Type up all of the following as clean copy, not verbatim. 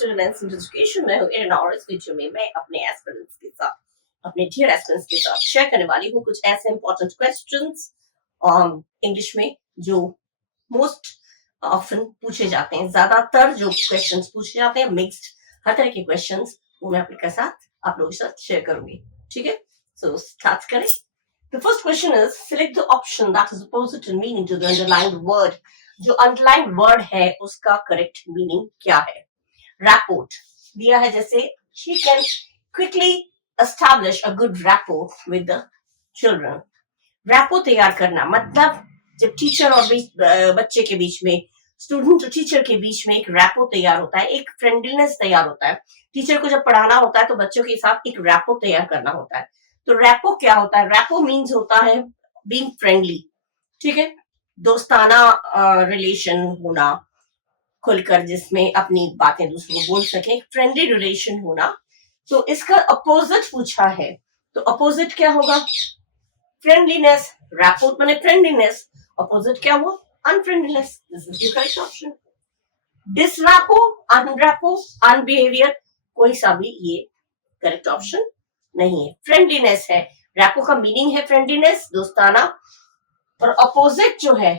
To Reliance education में हूँ arena और इस वीडियो में मैं अपने एस्पिरेंट्स के साथ अपने डियर एस्पिरेंट्स के साथ शेयर करने वाली हूँ कुछ ऐसे इंपॉर्टेंट क्वेश्चंस इंग्लिश में जो मोस्ट ऑफन पूछे जाते हैं। ज्यादातर जो क्वेश्चंस पूछे जाते हैं मिक्स्ड हर तरह के क्वेश्चंस वो मैं अपने साथ आप लोगों के साथ शेयर करूंगी। ठीक है, सो स्टार्ट करें। The first question is select the option that is opposite in meaning to the underlined word. जो underlined word है उसका correct meaning क्या है? Rapport दिया है जैसे she can quickly establish a good rapport with the children. Rapport तैयार करना मतलब जब टीचर और बच्चे के बीच में, स्टूडेंट और टीचर के बीच में एक रैपो तैयार होता है, एक फ्रेंडलीनेस तैयार होता है। टीचर को जब पढ़ाना होता है तो बच्चों के साथ एक रैपो तैयार करना होता है। तो रैपो क्या होता है? रैपो मीन्स होता है बीइंग फ्रेंडली। ठीक है, दोस्ताना रिलेशन होना, खुलकर जिसमें अपनी बातें दूसरों को बोल सके, फ्रेंडली रिलेशन होना। तो इसका अपोजिट पूछा है तो अपोजिट क्या होगा? फ्रेंडलीनेस। रैपो माने फ्रेंडलीनेस, अपोजिट क्या हुआ? Unfriendliness. This is the correct option. Disrapport, unrapport, unbehaviour, कोई सा भी ये करेक्ट ऑप्शन नहीं है। फ्रेंडलीनेस है, रैपो का मीनिंग है फ्रेंडलीनेस, दोस्ताना। और अपोजिट जो है,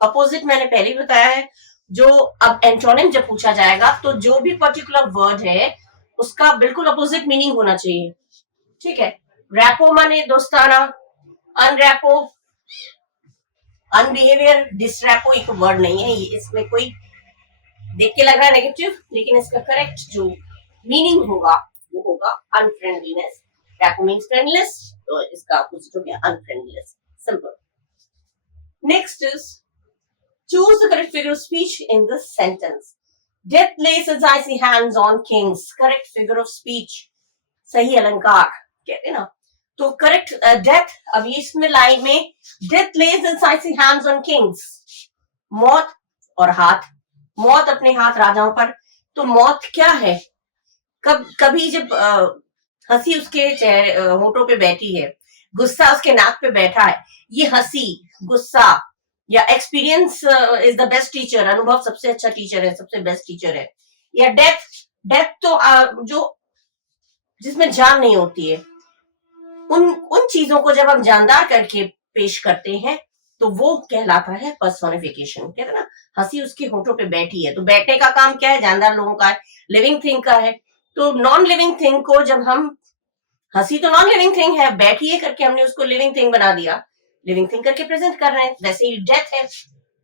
अपोजिट मैंने पहले ही बताया है, जो अब एंटोनिम जब पूछा जाएगा तो जो भी पर्टिकुलर वर्ड है उसका बिल्कुल अपोजिट मीनिंग होना चाहिए। ठीक है, रैपो माने दोस्ताना, अनरैपो अनबिहेवियर, डिसरैपो एक वर्ड नहीं है, ये इसमें कोई देख के लग रहा है नेगेटिव, लेकिन इसका करेक्ट जो मीनिंग होगा वो होगा अनफ्रेंडलीनेस। रैपो मीन्स फ्रेंडलीनेस, तो इसका अपोजिट हो गया unfriendliness. Simple. Next is choose the correct figure of speech in this sentence. Death lays its icy hands on kings. Correct figure of speech, सही अलंकार कहते हैं ना। तो करेक्ट डेथ, अब इसमें लाइन में death lays its icy hands on kings, मौत और हाथ, मौत अपने हाथ राजाओं पर। तो मौत क्या है? कभी जब हंसी उसके चेहरे होठों पे बैठी है, गुस्सा उसके नाक पे बैठा है, ये हंसी, गुस्सा या experience is the best teacher, अनुभव सबसे अच्छा टीचर है, सबसे बेस्ट टीचर है। या डेथ, डेथ तो जो जिसमें जान नहीं होती है, उन चीजों को जब हम जानदार करके पेश करते हैं तो वो कहलाता है पर्सोनिफिकेशन। कहते हैं ना, हंसी उसके होठों पे बैठी है, तो बैठने का काम क्या है? जानदार लोगों का है, लिविंग थिंग का है। तो नॉन लिविंग थिंग को जब हम, हंसी तो नॉन लिविंग थिंग है, बैठी है करके हमने उसको लिविंग थिंग बना दिया, लिविंग थिंग करके प्रेजेंट कर रहे हैं। वैसे ही डेथ है,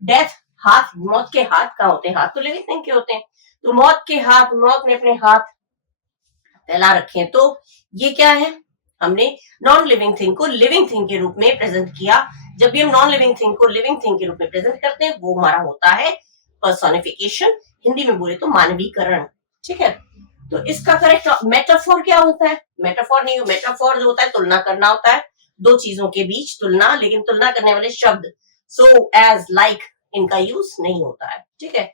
डेथ हाथ, मौत के हाथ कहाँ होते हैं? हाथ तो लिविंग थिंग के होते हैं। तो मौत के हाथ, मौत ने अपने हाथ फैला रखे हैं, तो ये क्या है? हमने नॉन लिविंग थिंग को लिविंग थिंग के रूप में प्रेजेंट किया। जब भी हम नॉन लिविंग थिंग को लिविंग थिंग के रूप में प्रेजेंट करते हैं वो हमारा होता है पर्सोनिफिकेशन, हिंदी में बोले तो मानवीकरण। ठीक है, तो इसका करेक्ट मेटाफोर क्या होता है? मेटाफोर नहीं, मेटाफोर जो होता है तुलना करना होता है, दो चीजों के बीच तुलना, लेकिन तुलना करने वाले शब्द सो, एज, लाइक, इनका यूज नहीं होता है। ठीक है,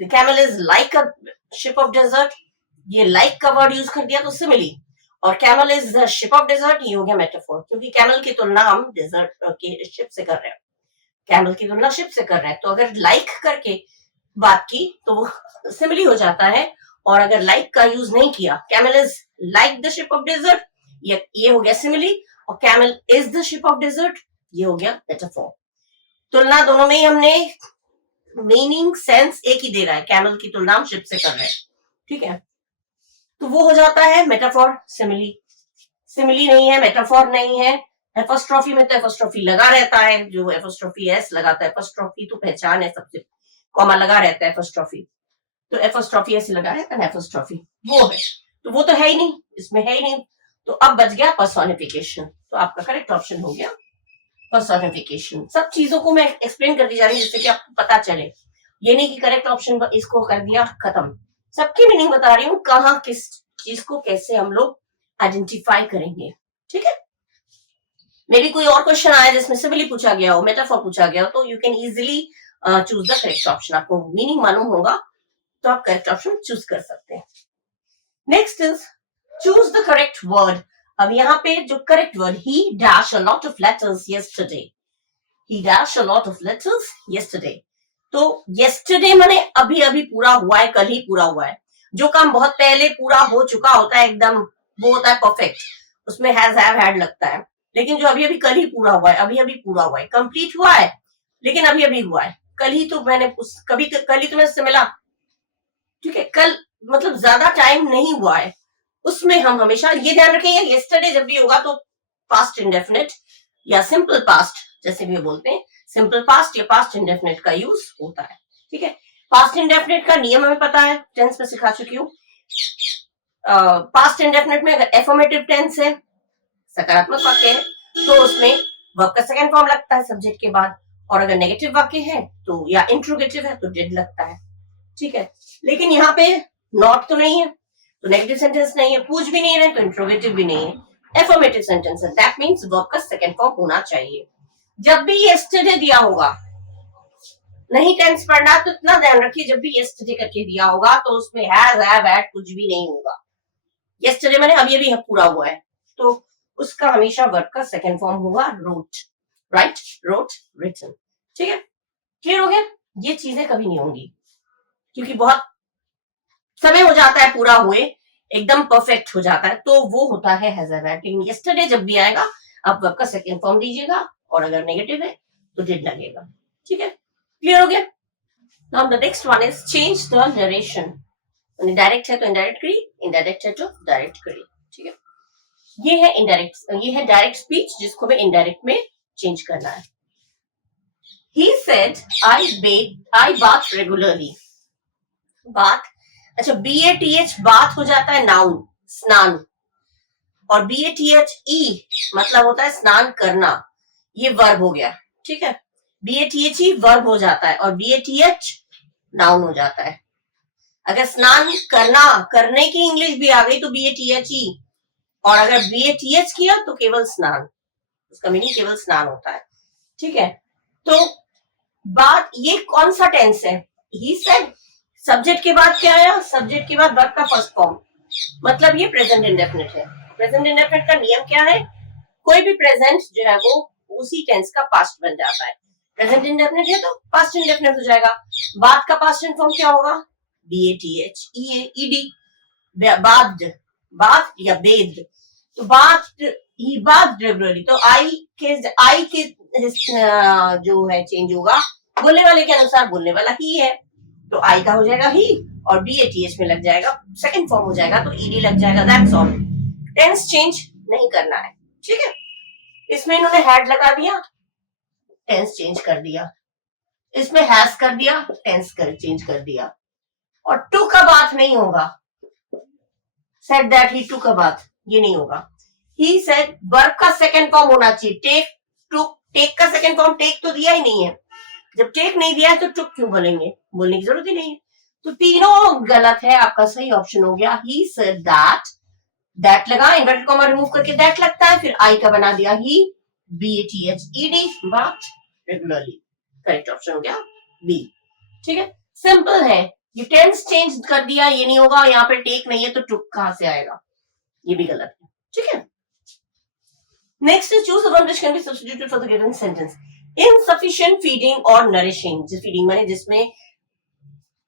the camel is like a ship of desert, ये लाइक का वर्ड यूज कर दिया तो सिमिली, और camel is the ship of desert, ये हो गया मेटाफोर, क्योंकि कैमल की तुलना हम डेजर्ट के शिप से कर रहे हैं, कैमल की तुलना शिप से कर रहे हैं। तो अगर लाइक करके बात की तो वो सिमिली हो जाता है, और अगर लाइक का यूज नहीं किया, camel is like the ship of desert, ये हो गया सिमिली, और camel is the ship of desert, ये हो गया मेटाफोर। तुलना दोनों में ही हमने मीनिंग सेंस एक ही दे रहा है, कैमल की तुलना हम शिप से कर रहे हैं। ठीक है, तो वो हो जाता है मेटाफोर, सिमिली। सिमिली नहीं है, मेटाफोर नहीं है। एपोस्ट्रोफी में तो एपोस्ट्रोफी लगा रहता है, जो एपोस्ट्रोफी एस लगाता है, एपोस्ट्रोफी तो पहचान है सबसे, कॉमा लगा रहता है एपोस्ट्रोफी, तो एपोस्ट्रोफी ऐसे लगा रहता है, एपोस्ट्रोफी वो है, तो वो तो है ही नहीं, इसमें है ही नहीं। तो अब बच गया पर्सोनिफिकेशन, तो आपका करेक्ट ऑप्शन हो गया पर्सोनिफिकेशन। सब चीजों को मैं एक्सप्लेन करती जा रही हूँ जिससे कि आपको पता चले, ये नहीं कि करेक्ट ऑप्शन इसको कर दिया खत्म। सबकी मीनिंग बता रही हूँ, कहाँ किस चीज को कैसे हम लोग आइडेंटिफाई करेंगे। ठीक है, मे बी कोई और क्वेश्चन आया जिसमें सिमिली पूछा गया हो, मेटाफोर पूछा गया हो, तो you can easily choose the correct option. आपको मीनिंग मालूम होगा तो आप करेक्ट ऑप्शन चूज कर सकते हैं। Next is choose the correct word. अब यहाँ पे जो correct word, he dash a lot of letters yesterday, he dashed a lot of letters yesterday, तो yesterday माने अभी अभी पूरा हुआ है, कल ही पूरा हुआ है। जो काम बहुत पहले पूरा हो चुका होता है एकदम, वो होता है परफेक्ट, उसमें हैज हैव हैड लगता है। लेकिन जो अभी अभी कल ही पूरा हुआ है, अभी अभी पूरा हुआ है, कंप्लीट हुआ है लेकिन अभी अभी हुआ है, कल ही तो मैंने कल ही तो मैं उससे मिला, ठीक है, कल मतलब ज्यादा टाइम नहीं हुआ है, उसमें हम हमेशा ये ध्यान रखेंगे yesterday जब भी होगा तो पास्ट इंडेफिनिट या सिंपल पास्ट जैसे भी बोलते हैं, सिंपल पास्ट या पास्ट इंडेफिनिट का यूज होता है, ठीक है। पास्ट इंडेफिनिट का नियम हमें पता है, टेंस में सिखा चुकी हूँ। पास्ट इंडेफिनिट में अगर एफर्मेटिव टेंस है, सकारात्मक वाक्य है, तो उसमें वर्ब का सेकंड फॉर्म लगता है सब्जेक्ट के बाद, और अगर नेगेटिव वाक्य है तो या इंट्रोगेटिव है तो डिड लगता है, ठीक है। लेकिन यहाँ पे नॉट तो नहीं है तो नेगेटिव सेंटेंस नहीं है, पूछ भी नहीं रहे तो इंट्रोगेटिव भी नहीं है, एफर्मेटिव सेंटेंस है, दैट मींस वर्ब का सेकंड फॉर्म होना चाहिए। जब भी यस्टरडे दिया होगा, नहीं टेंस पढ़ना तो इतना ध्यान रखिए, जब भी यस्टरडे करके दिया होगा तो उसमें हैज हैव हैड कुछ भी नहीं होगा। यस्टरडे मैंने अभी अभी पूरा हुआ है तो उसका हमेशा वर्ब का सेकंड फॉर्म होगा रोट, राइट, रोट, रिटन, ठीक है। क्लियर हो गया? ये चीजें कभी नहीं होंगी क्योंकि बहुत समय हो जाता है पूरा हुए, एकदम परफेक्ट हो जाता है, तो वो होता है हैज हैव हैड। लेकिन यस्टरडे जब भी आएगा आप वर्ब का सेकंड फॉर्म दीजिएगा, और अगर नेगेटिव है तो डिड लगेगा, ठीक है। क्लियर हो गया? Now the next one is change the narration. Direct है तो इनडायरेक्ट करिए, इनडायरेक्ट है तो डायरेक्ट करिए, ठीक है। ये है इनडायरेक्ट, ये है डायरेक्ट स्पीच जिसको हमें इनडायरेक्ट में चेंज करना है। He said I bath regularly. बात, अच्छा BATH बात हो जाता है नाउन, स्नान, और BATHE मतलब होता है स्नान करना, ये वर्ब हो गया, ठीक है। BATHE वर्ब हो जाता है और BATH नाउन हो जाता है। अगर स्नान करना, करने की इंग्लिश भी आ गई तो BATHE, और अगर BATH किया तो केवल स्नान, उसका मीनिंग केवल स्नान होता है, ठीक है। तो बात, ये कौन सा टेंस है? ही सेड, सब्जेक्ट के बाद क्या आया? सब्जेक्ट के बाद वर्ब का फर्स्ट फॉर्म, मतलब ये प्रेजेंट इंडेफिनिट है। प्रेजेंट इंडेफिनिट का नियम क्या है? कोई भी प्रेजेंट जो है वो उसी टेंस का पास्ट बन जाता है। प्रेजेंट इंडेफिनिट है तो पास्ट इंडेफिनिट हो जाएगा। बात का पास्ट फॉर्म क्या होगा? BATHEAD, बाद, बात या बेद, तो बात, ही बात रेगुलरली, तो आई के जो है चेंज होगा, बोलने वाले के अनुसार बोलने वाला ही है तो आई का हो जाएगा ही, और BATH में लग जाएगा, सेकंड फॉर्म हो जाएगा तो ED लग जाएगा, दैट्स ऑल। टेंस चेंज नहीं करना है, ठीक है। इसमें इन्होंने हैड लगा दिया, टेंस चेंज कर दिया, इसमें हैज कर दिया, टेंस चेंज कर दिया, और टू का बात नहीं होगा, सेड दैट ही टू का बात, ये नहीं होगा। ही सेड वर्ब का सेकंड फॉर्म होना चाहिए, टेक, टुक, टेक का सेकंड फॉर्म टेक तो दिया ही नहीं है, जब टेक नहीं दिया है तो टुक क्यों बोलेंगे? बोलने की जरूरत ही नहीं है, तो तीनों गलत है। आपका सही ऑप्शन हो गया ही सेड दैट, दैट लगा, इन्वर्टेड कॉमा रिमूव करके दैट लगता है, फिर आई का बना दिया ही, BATHED, बात रेगुलरली, करेक्ट ऑप्शन हो गया बी, ठीक है। सिंपल है, ये टेंस चेंज कर दिया, ये नहीं होगा, यहाँ पे टेक नहीं है तो टुक कहां से आएगा? ये भी गलत है, ठीक है। Next is choose the one which can be substituted for the given sentence. Insufficient feeding और नरिशिंग, जिस फीडिंग माने जिसमें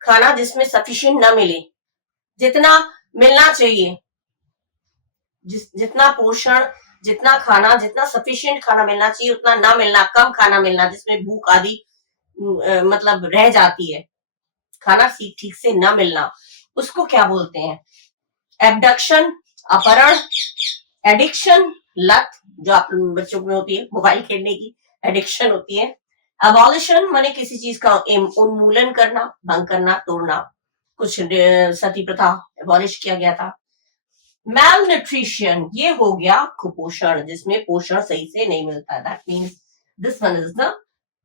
खाना, जिसमें सफिशिएंट ना मिले, जितना मिलना चाहिए, जितना पोषण, जितना खाना, जितना सफिशिएंट खाना मिलना चाहिए उतना ना मिलना, कम खाना मिलना, जिसमें भूख आदि मतलब रह जाती है, खाना ठीक से ना मिलना, उसको क्या बोलते हैं? एबडक्शन, अपहरण, एडिक्शन, लत, जो आप बच्चों में होती है मोबाइल खेलने की एडिक्शन होती है। अबॉलिशन माने किसी चीज का उन्मूलन करना, भंग करना, तोड़ना, कुछ सती प्रथा एबॉलिश किया गया था। मैल न्यूट्रिशन, ये हो गया कुपोषण, जिसमें पोषण सही से नहीं मिलता, that means this one is the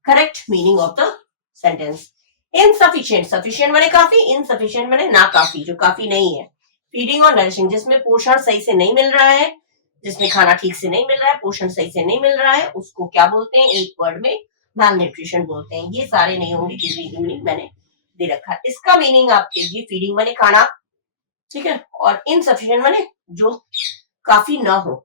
correct meaning of the sentence. Insufficient, sufficient माने काफी, इनसफिशिएंट माने ना काफी, जो काफी नहीं है। फीडिंग और नरिशिंग, जिसमें पोषण सही से नहीं मिल रहा है, जिसमें खाना ठीक से नहीं मिल रहा है, पोषण सही से नहीं मिल रहा है, उसको क्या बोलते हैं? एक वर्ड में मैल न्यूट्रिशन बोलते हैं। ये सारे नहीं होंगे जिनकी मीनिंग मैंने दे रखा है। इसका मीनिंग आपके लिए फीडिंग माने खाना, ठीक है, और इनसफिशिएंट माने जो काफी ना हो,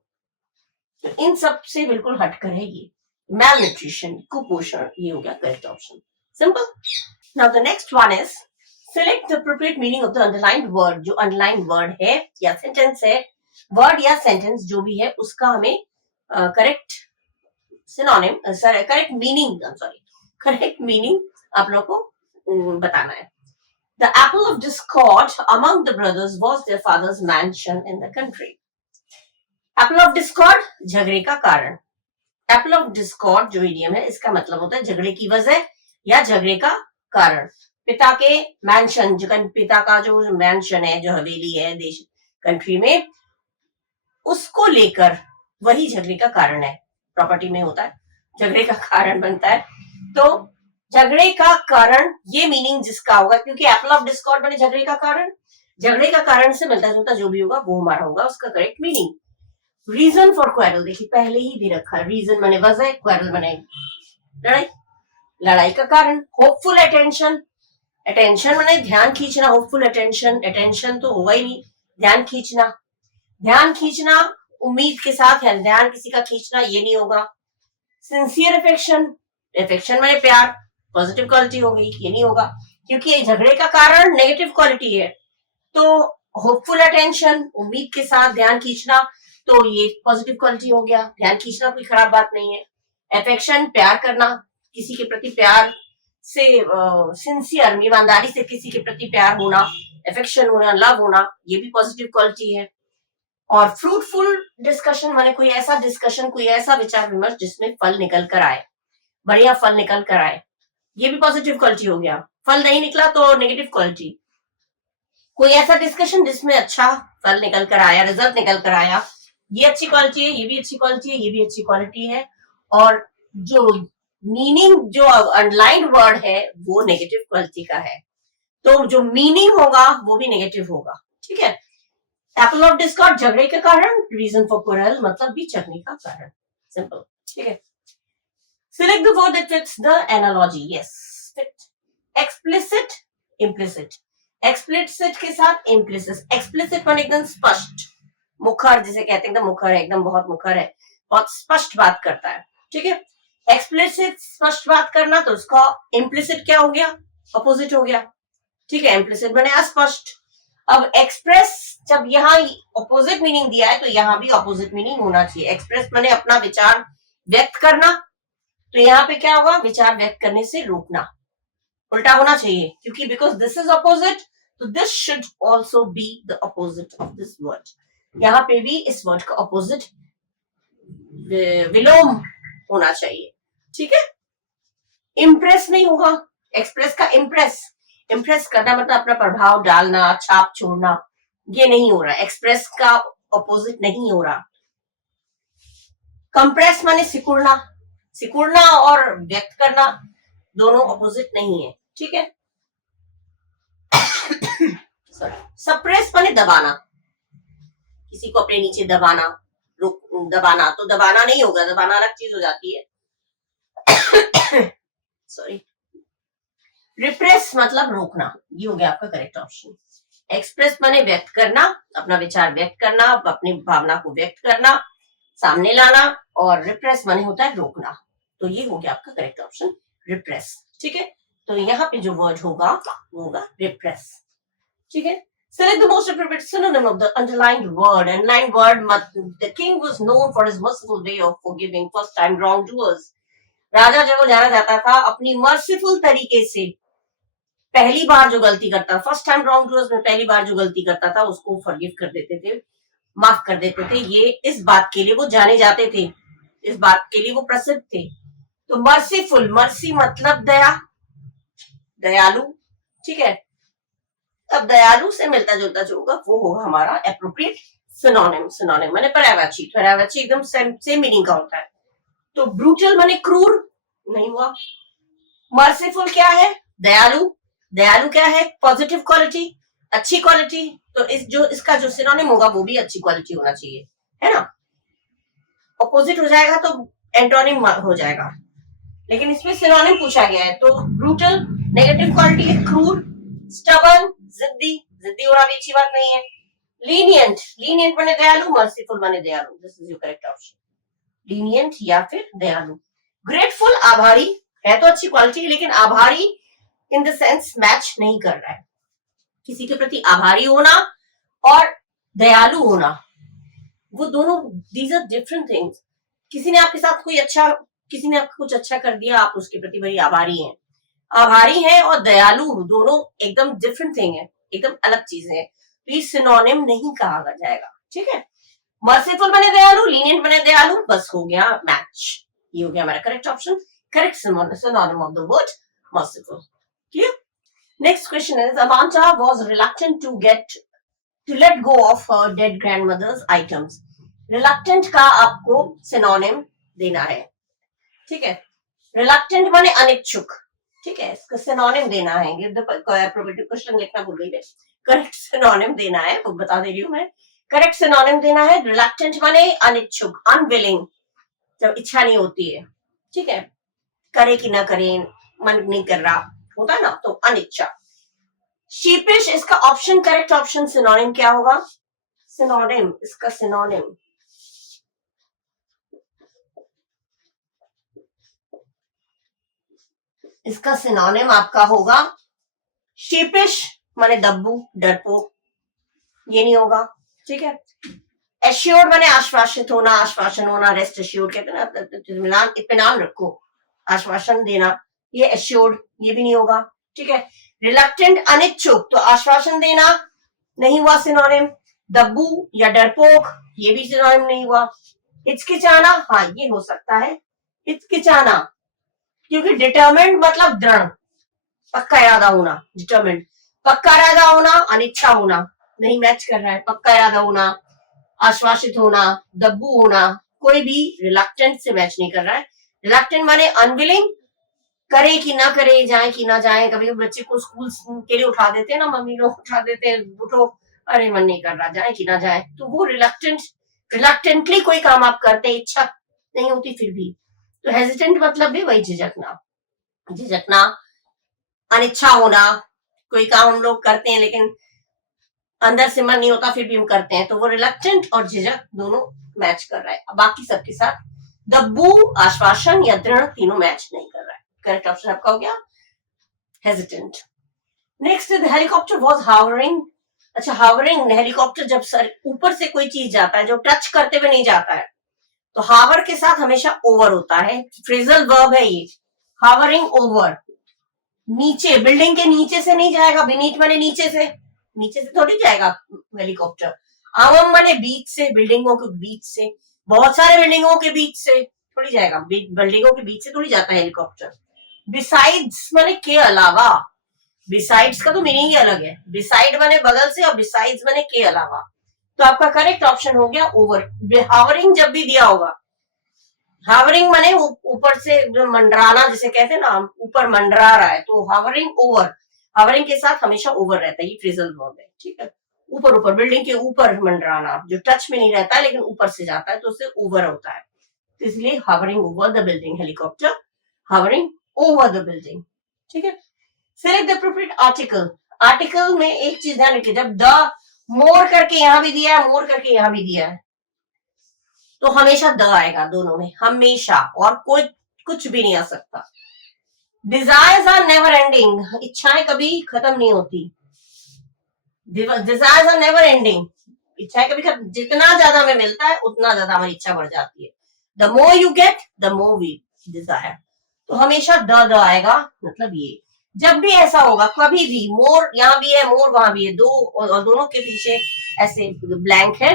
तो इन सब से बिल्कुल हटकर है ये मैल न्यूट्रिशन, कुपोषण, ये हो गया correct option. Simple. Now the next one is select the appropriate meaning of the underlined word. जो underlined word है या sentence है, word या sentence जो भी है उसका हमें correct synonym, correct meaning, I'm sorry, correct meaning आप लोगों को बताना है. The apple of discord among the brothers was their father's mansion in the country. Apple of discord, झगड़े का कारण. Apple of discord जो idiom है इसका मतलब होता है झगड़े की वजह या झगड़े का कारण. पिता के मैंशन, जो पिता का जो मैंशन है, जो हवेली है देश कंट्री में, उसको लेकर वही झगड़े का कारण है. प्रॉपर्टी में होता है झगड़े का कारण बनता है. तो झगड़े का कारण ये मीनिंग जिसका होगा, क्योंकि एप्पल ऑफ डिस्कॉर्ड बने झगड़े का कारण, झगड़े का कारण से मिलता जुलता जो भी होगा वो हमारा होगा उसका correct meaning. Reason for quarrel देखिए पहले ही दे रखा है. रीजन बने वजह, क्वेरल बने लड़ाई, लड़ाई का कारण. होपफुल अटेंशन, अटेंशन माने ध्यान खींचना. होपफुल अटेंशन, अटेंशन तो होगा ही नहीं, ध्यान खींचना. ध्यान खींचना उम्मीद के साथ है, ध्यान किसी का खींचना ये नहीं होगा. सिंसियर अफेक्शन, अफेक्शन माने प्यार, पॉजिटिव क्वालिटी हो गई, ये नहीं होगा क्योंकि ये झगड़े का कारण नेगेटिव क्वालिटी है. तो होपफुल अटेंशन, उम्मीद के साथ ध्यान खींचना, तो ये पॉजिटिव क्वालिटी हो गया. ध्यान खींचना कोई खराब बात नहीं है. अफेक्शन, प्यार करना, किसी के प्रति प्यार से, सिंसियर ईमानदारी से किसी के प्रति प्यार होना, अफेक्शन होना, लव होना, ये भी पॉजिटिव क्वालिटी है. और फ्रूटफुल डिस्कशन माने कोई ऐसा डिस्कशन, कोई ऐसा विचार विमर्श जिसमें फल निकल कर आए, बढ़िया फल निकल कर आए, ये भी पॉजिटिव क्वालिटी हो गया. फल नहीं निकला तो नेगेटिव क्वालिटी. कोई ऐसा डिस्कशन जिसमें अच्छा फल निकल कर आया, रिजल्ट निकल कर आया, ये अच्छी क्वालिटी है, ये भी अच्छी क्वालिटी है, ये भी अच्छी क्वालिटी है. और जो मीनिंग, जो अंडरलाइन वर्ड है वो नेगेटिव क्वालिटी का है, तो जो मीनिंग होगा वो भी नेगेटिव होगा. ठीक है. एप्पल ऑफ डिस्कॉर्ड झगड़े के कारण, रीजन फॉर क्वेरल मतलब भी झगड़े का कारण. सिंपल. ठीक है. Select the word that fits the analogy. Yes, fit. Explicit, implicit. Explicit के साथ implicit. Explicit माने एकदम स्पष्ट, मुखर, जिसे कहते हैं एकदम मुखर है, एकदम बहुत मुखर है, बहुत स्पष्ट बात करता है. ठीक है. एक्सप्लिसिट स्पष्ट बात करना, तो उसका इम्प्लिसिट क्या हो गया, अपोजिट हो गया. ठीक है. इम्प्लिसिट बने अस्पष्ट. अब एक्सप्रेस, जब यहाँ अपोजिट मीनिंग दिया है तो यहाँ भी अपोजिट मीनिंग होना चाहिए. एक्सप्रेस माने अपना विचार व्यक्त करना, तो यहाँ पे क्या होगा, विचार व्यक्त करने से रोकना, उल्टा होना चाहिए, क्योंकि बिकॉज दिस इज अपोजिट, तो this should also be the opposite of this word. यहाँ पे भी इस वर्ड का अपोजिट विलोम होना चाहिए. ठीक है. इम्प्रेस नहीं होगा, एक्सप्रेस का इम्प्रेस, इम्प्रेस करना मतलब अपना प्रभाव डालना, छाप छोड़ना, ये नहीं हो रहा. एक्सप्रेस का अपोजिट नहीं हो रहा. कंप्रेस माने सिकुड़ना, सिकुड़ना और व्यक्त करना दोनों अपोजिट नहीं है. ठीक है. सप्रेस माने दबाना, किसी को अपने नीचे दबाना, दबाना, तो दबाना नहीं होगा, दबाना अलग चीज हो जाती है. सॉरी. रिप्रेस मतलब रोकना, ये हो गया आपका करेक्ट ऑप्शन. एक्सप्रेस माने व्यक्त करना, अपना विचार व्यक्त करना, अपनी भावना को व्यक्त करना, सामने लाना. और रिप्रेस माने होता है रोकना, तो ये हो गया आपका करेक्ट ऑप्शन, रिप्रेस. ठीक है. तो यहाँ पे जो वर्ड होगा वो होगा रिप्रेस. ठीक है. Select the most appropriate synonym of the underlined word. Underlined word, the king was known for his merciful way of forgiving first-time wrongdoers. राजा जब वो जाना जाता था अपनी मर्सीफुल तरीके से, पहली बार जो गलती करता, फर्स्ट टाइम रॉन्ग डूअर्स में पहली बार जो गलती करता था उसको फॉरगिव कर देते थे, माफ कर देते थे. ये इस बात के लिए वो जाने जाते थे, इस बात के लिए वो प्रसिद्ध थे. तो मर्सीफुल, मर्सी मतलब दया, दयालु. ठीक है. अब दयालु से मिलता जुलता जो होगा वो होगा हमारा एप्रोप्रिएट सिनोनिम. सिनोनिम माने पर्यायवाची, पर्यायवाची एकदम सेम मीनिंग का होता है. तो ब्रूटल माने क्रूर, नहीं हुआ. मर्सीफुल क्या है, दयालु, दयालु क्या है, पॉजिटिव क्वालिटी, अच्छी क्वालिटी. तो इसका जो सिनोनिम होगा वो भी अच्छी क्वालिटी होना चाहिए, है ना. अपोजिट हो जाएगा तो एंटोनिम हो जाएगा, लेकिन इसमें सिनोनिम पूछा गया है. तो ब्रूटल नेगेटिव क्वालिटी है, क्रूर, स्टबर्न जिद्दी, जिद्दी होना भी अच्छी बात नहीं है. लीनियंट, लीनियंट बने दयालु, मर्सीफुल बने दयालु. This is your correct option, lenient या फिर दयालु. ग्रेटफुल आभारी है तो अच्छी क्वालिटी, लेकिन आभारी इन द सेंस मैच नहीं कर रहा है। किसी के प्रति आभारी होना और दयालु होना, वो दोनों, दीज आर डिफरेंट थिंग्स। किसी ने आपके साथ किसी ने आपको कुछ अच्छा कर दिया, आप उसके प्रति बड़ी आभारी हैं और दयालु दोनों एकदम डिफरेंट थिंग है, एकदम अलग चीजें हैं। तो ये सिनोनिम नहीं कहा जाएगा, ठीक है। मर्सीफुल बने दयालु, लीनियंट बने दयालु, बस हो गया मैच। ये हो गया हमारा correct option, correct synonym of the word merciful. Clear? Next question is Amanta was reluctant to let go of her dead grandmother's items. Reluctant का आपको सिनोनिम देना है, ठीक है। रिलक्टेंट माने अनिच्छुक, ठीक है, इसका सिनोनिम देना है। क्वेश्चन लिखना भूल गई, करेक्ट सिनोनिम देना है, वो बता दे रही हूं मैं। करेक्ट सिनोनिम देना है, रिलक्टेंट माने अनिच्छुक, अनविलिंग, जब इच्छा नहीं होती है, ठीक है, करे कि ना करे, मन नहीं कर रहा होता है ना, तो अनिच्छा। शीपिश, इसका ऑप्शन, करेक्ट ऑप्शन सिनोनिम क्या होगा? सिनोनिम, इसका सिनोनिम आपका होगा शीपिश माने दब्बू, डरपोक, ये नहीं होगा, ठीक है। एश्योर्ड माने आश्वासित होना, आश्वासन होना, रेस्ट एश्योर्ड कहते हैं ना, इत्मीनान रखो, आश्वासन देना, ये एश्योर्ड, ये भी नहीं होगा, ठीक है। रिलक्टेंट अनिच्छुक, तो आश्वासन देना नहीं हुआ सिनोनिम। दब्बू या डरपोक, ये भी सिनोनिम नहीं हुआ। हिचकिचाना, हाँ ये हो सकता है, हिचकिचाना, क्योंकि डिटरमिन्ड मतलब दृढ़, पक्का इरादा होना, डिटरमिन्ड, पक्का इरादा होना, अनिच्छा होना, नहीं मैच कर रहा है। पक्का इरादा होना, आश्वासित होना, दब्बू होना, कोई भी रिलक्टेंट से मैच नहीं कर रहा है। रिलक्टेंट माने अनविलिंग, करे कि ना करे, जाए कि ना जाए। कभी बच्चे को स्कूल के लिए उठा देते हैं ना, मम्मी लोग उठा देते हैं, उठो, अरे मन नहीं कर रहा, जाए कि ना जाए, तो वो रिलक्टेंटली कोई काम आप करते, इच्छा नहीं होती फिर भी, तो हेजिटेंट मतलब भी वही झिझकना, अनिच्छा होना। कोई काम हम लोग करते हैं लेकिन अंदर से मन नहीं होता फिर भी हम करते हैं, तो वो रिलक्टेंट और झिझक दोनों मैच कर रहा है। बाकी सबके साथ दब्बू, आश्वासन या दृढ़ तीनों मैच नहीं कर रहा है। करेक्ट ऑप्शन आपका हो गया hesitant. Next, the helicopter was hovering. अच्छा, हावरिंग, हेलीकॉप्टर जब सर ऊपर से कोई चीज जाता है जो टच करते हुए नहीं जाता है, तो हावर के साथ हमेशा ओवर होता है, फ्रेजल वर्ब है ये, हावरिंग ओवर। नीचे, बिल्डिंग के नीचे से नहीं जाएगा, बीनीथ माने नीचे से थोड़ी जाएगा हेलीकॉप्टर। आमम माने बीच से, बिल्डिंगों के बीच से, बहुत सारे बिल्डिंगों के बीच से थोड़ी जाएगा, बिल्डिंगों के बीच से थोड़ी जाता है हेलीकॉप्टर। बिसाइड्स माने के अलावा, बिसाइड्स का तो मीनिंग ही अलग है, बिसाइड माने बगल से और बिसाइड्स माने के अलावा, तो आपका करेक्ट ऑप्शन हो गया ओवर। हावरिंग जब भी दिया होगा, हावरिंग माने ऊपर से मंडराना, जिसे कहते हैं ना, ऊपर मंडरा रहा है, तो हावरिंग ओवर, हावरिंग के साथ हमेशा ओवर रहता है, ये फ्रेजल वर्ब है, ठीक है। ऊपर, बिल्डिंग के ऊपर मंडराना, जो टच में नहीं रहता है लेकिन ऊपर से जाता है, तो उससे ओवर होता है, इसलिए hovering over the building, helicopter hovering over the building, ठीक है। Select the appropriate article. Article में एक चीज ध्यान रखिए, जब द मोर करके यहां भी दिया है, मोर करके यहां भी दिया है, तो हमेशा द आएगा दोनों में, हमेशा, और कोई कुछ भी नहीं आ सकता। डिजायर्स आर नेवर एंडिंग, इच्छाएं कभी खत्म नहीं होती। डिजायर्स आर नेवर एंडिंग, इच्छाएं कभी खत्म, जितना ज्यादा हमें मिलता है उतना ज्यादा हमारी इच्छा बढ़ जाती है। The more you get the more we desire, तो हमेशा द आएगा, मतलब ये जब भी ऐसा होगा, कभी भी, मोर यहाँ भी है, मोर वहां भी है, दो और दोनों के पीछे ऐसे ब्लैंक है,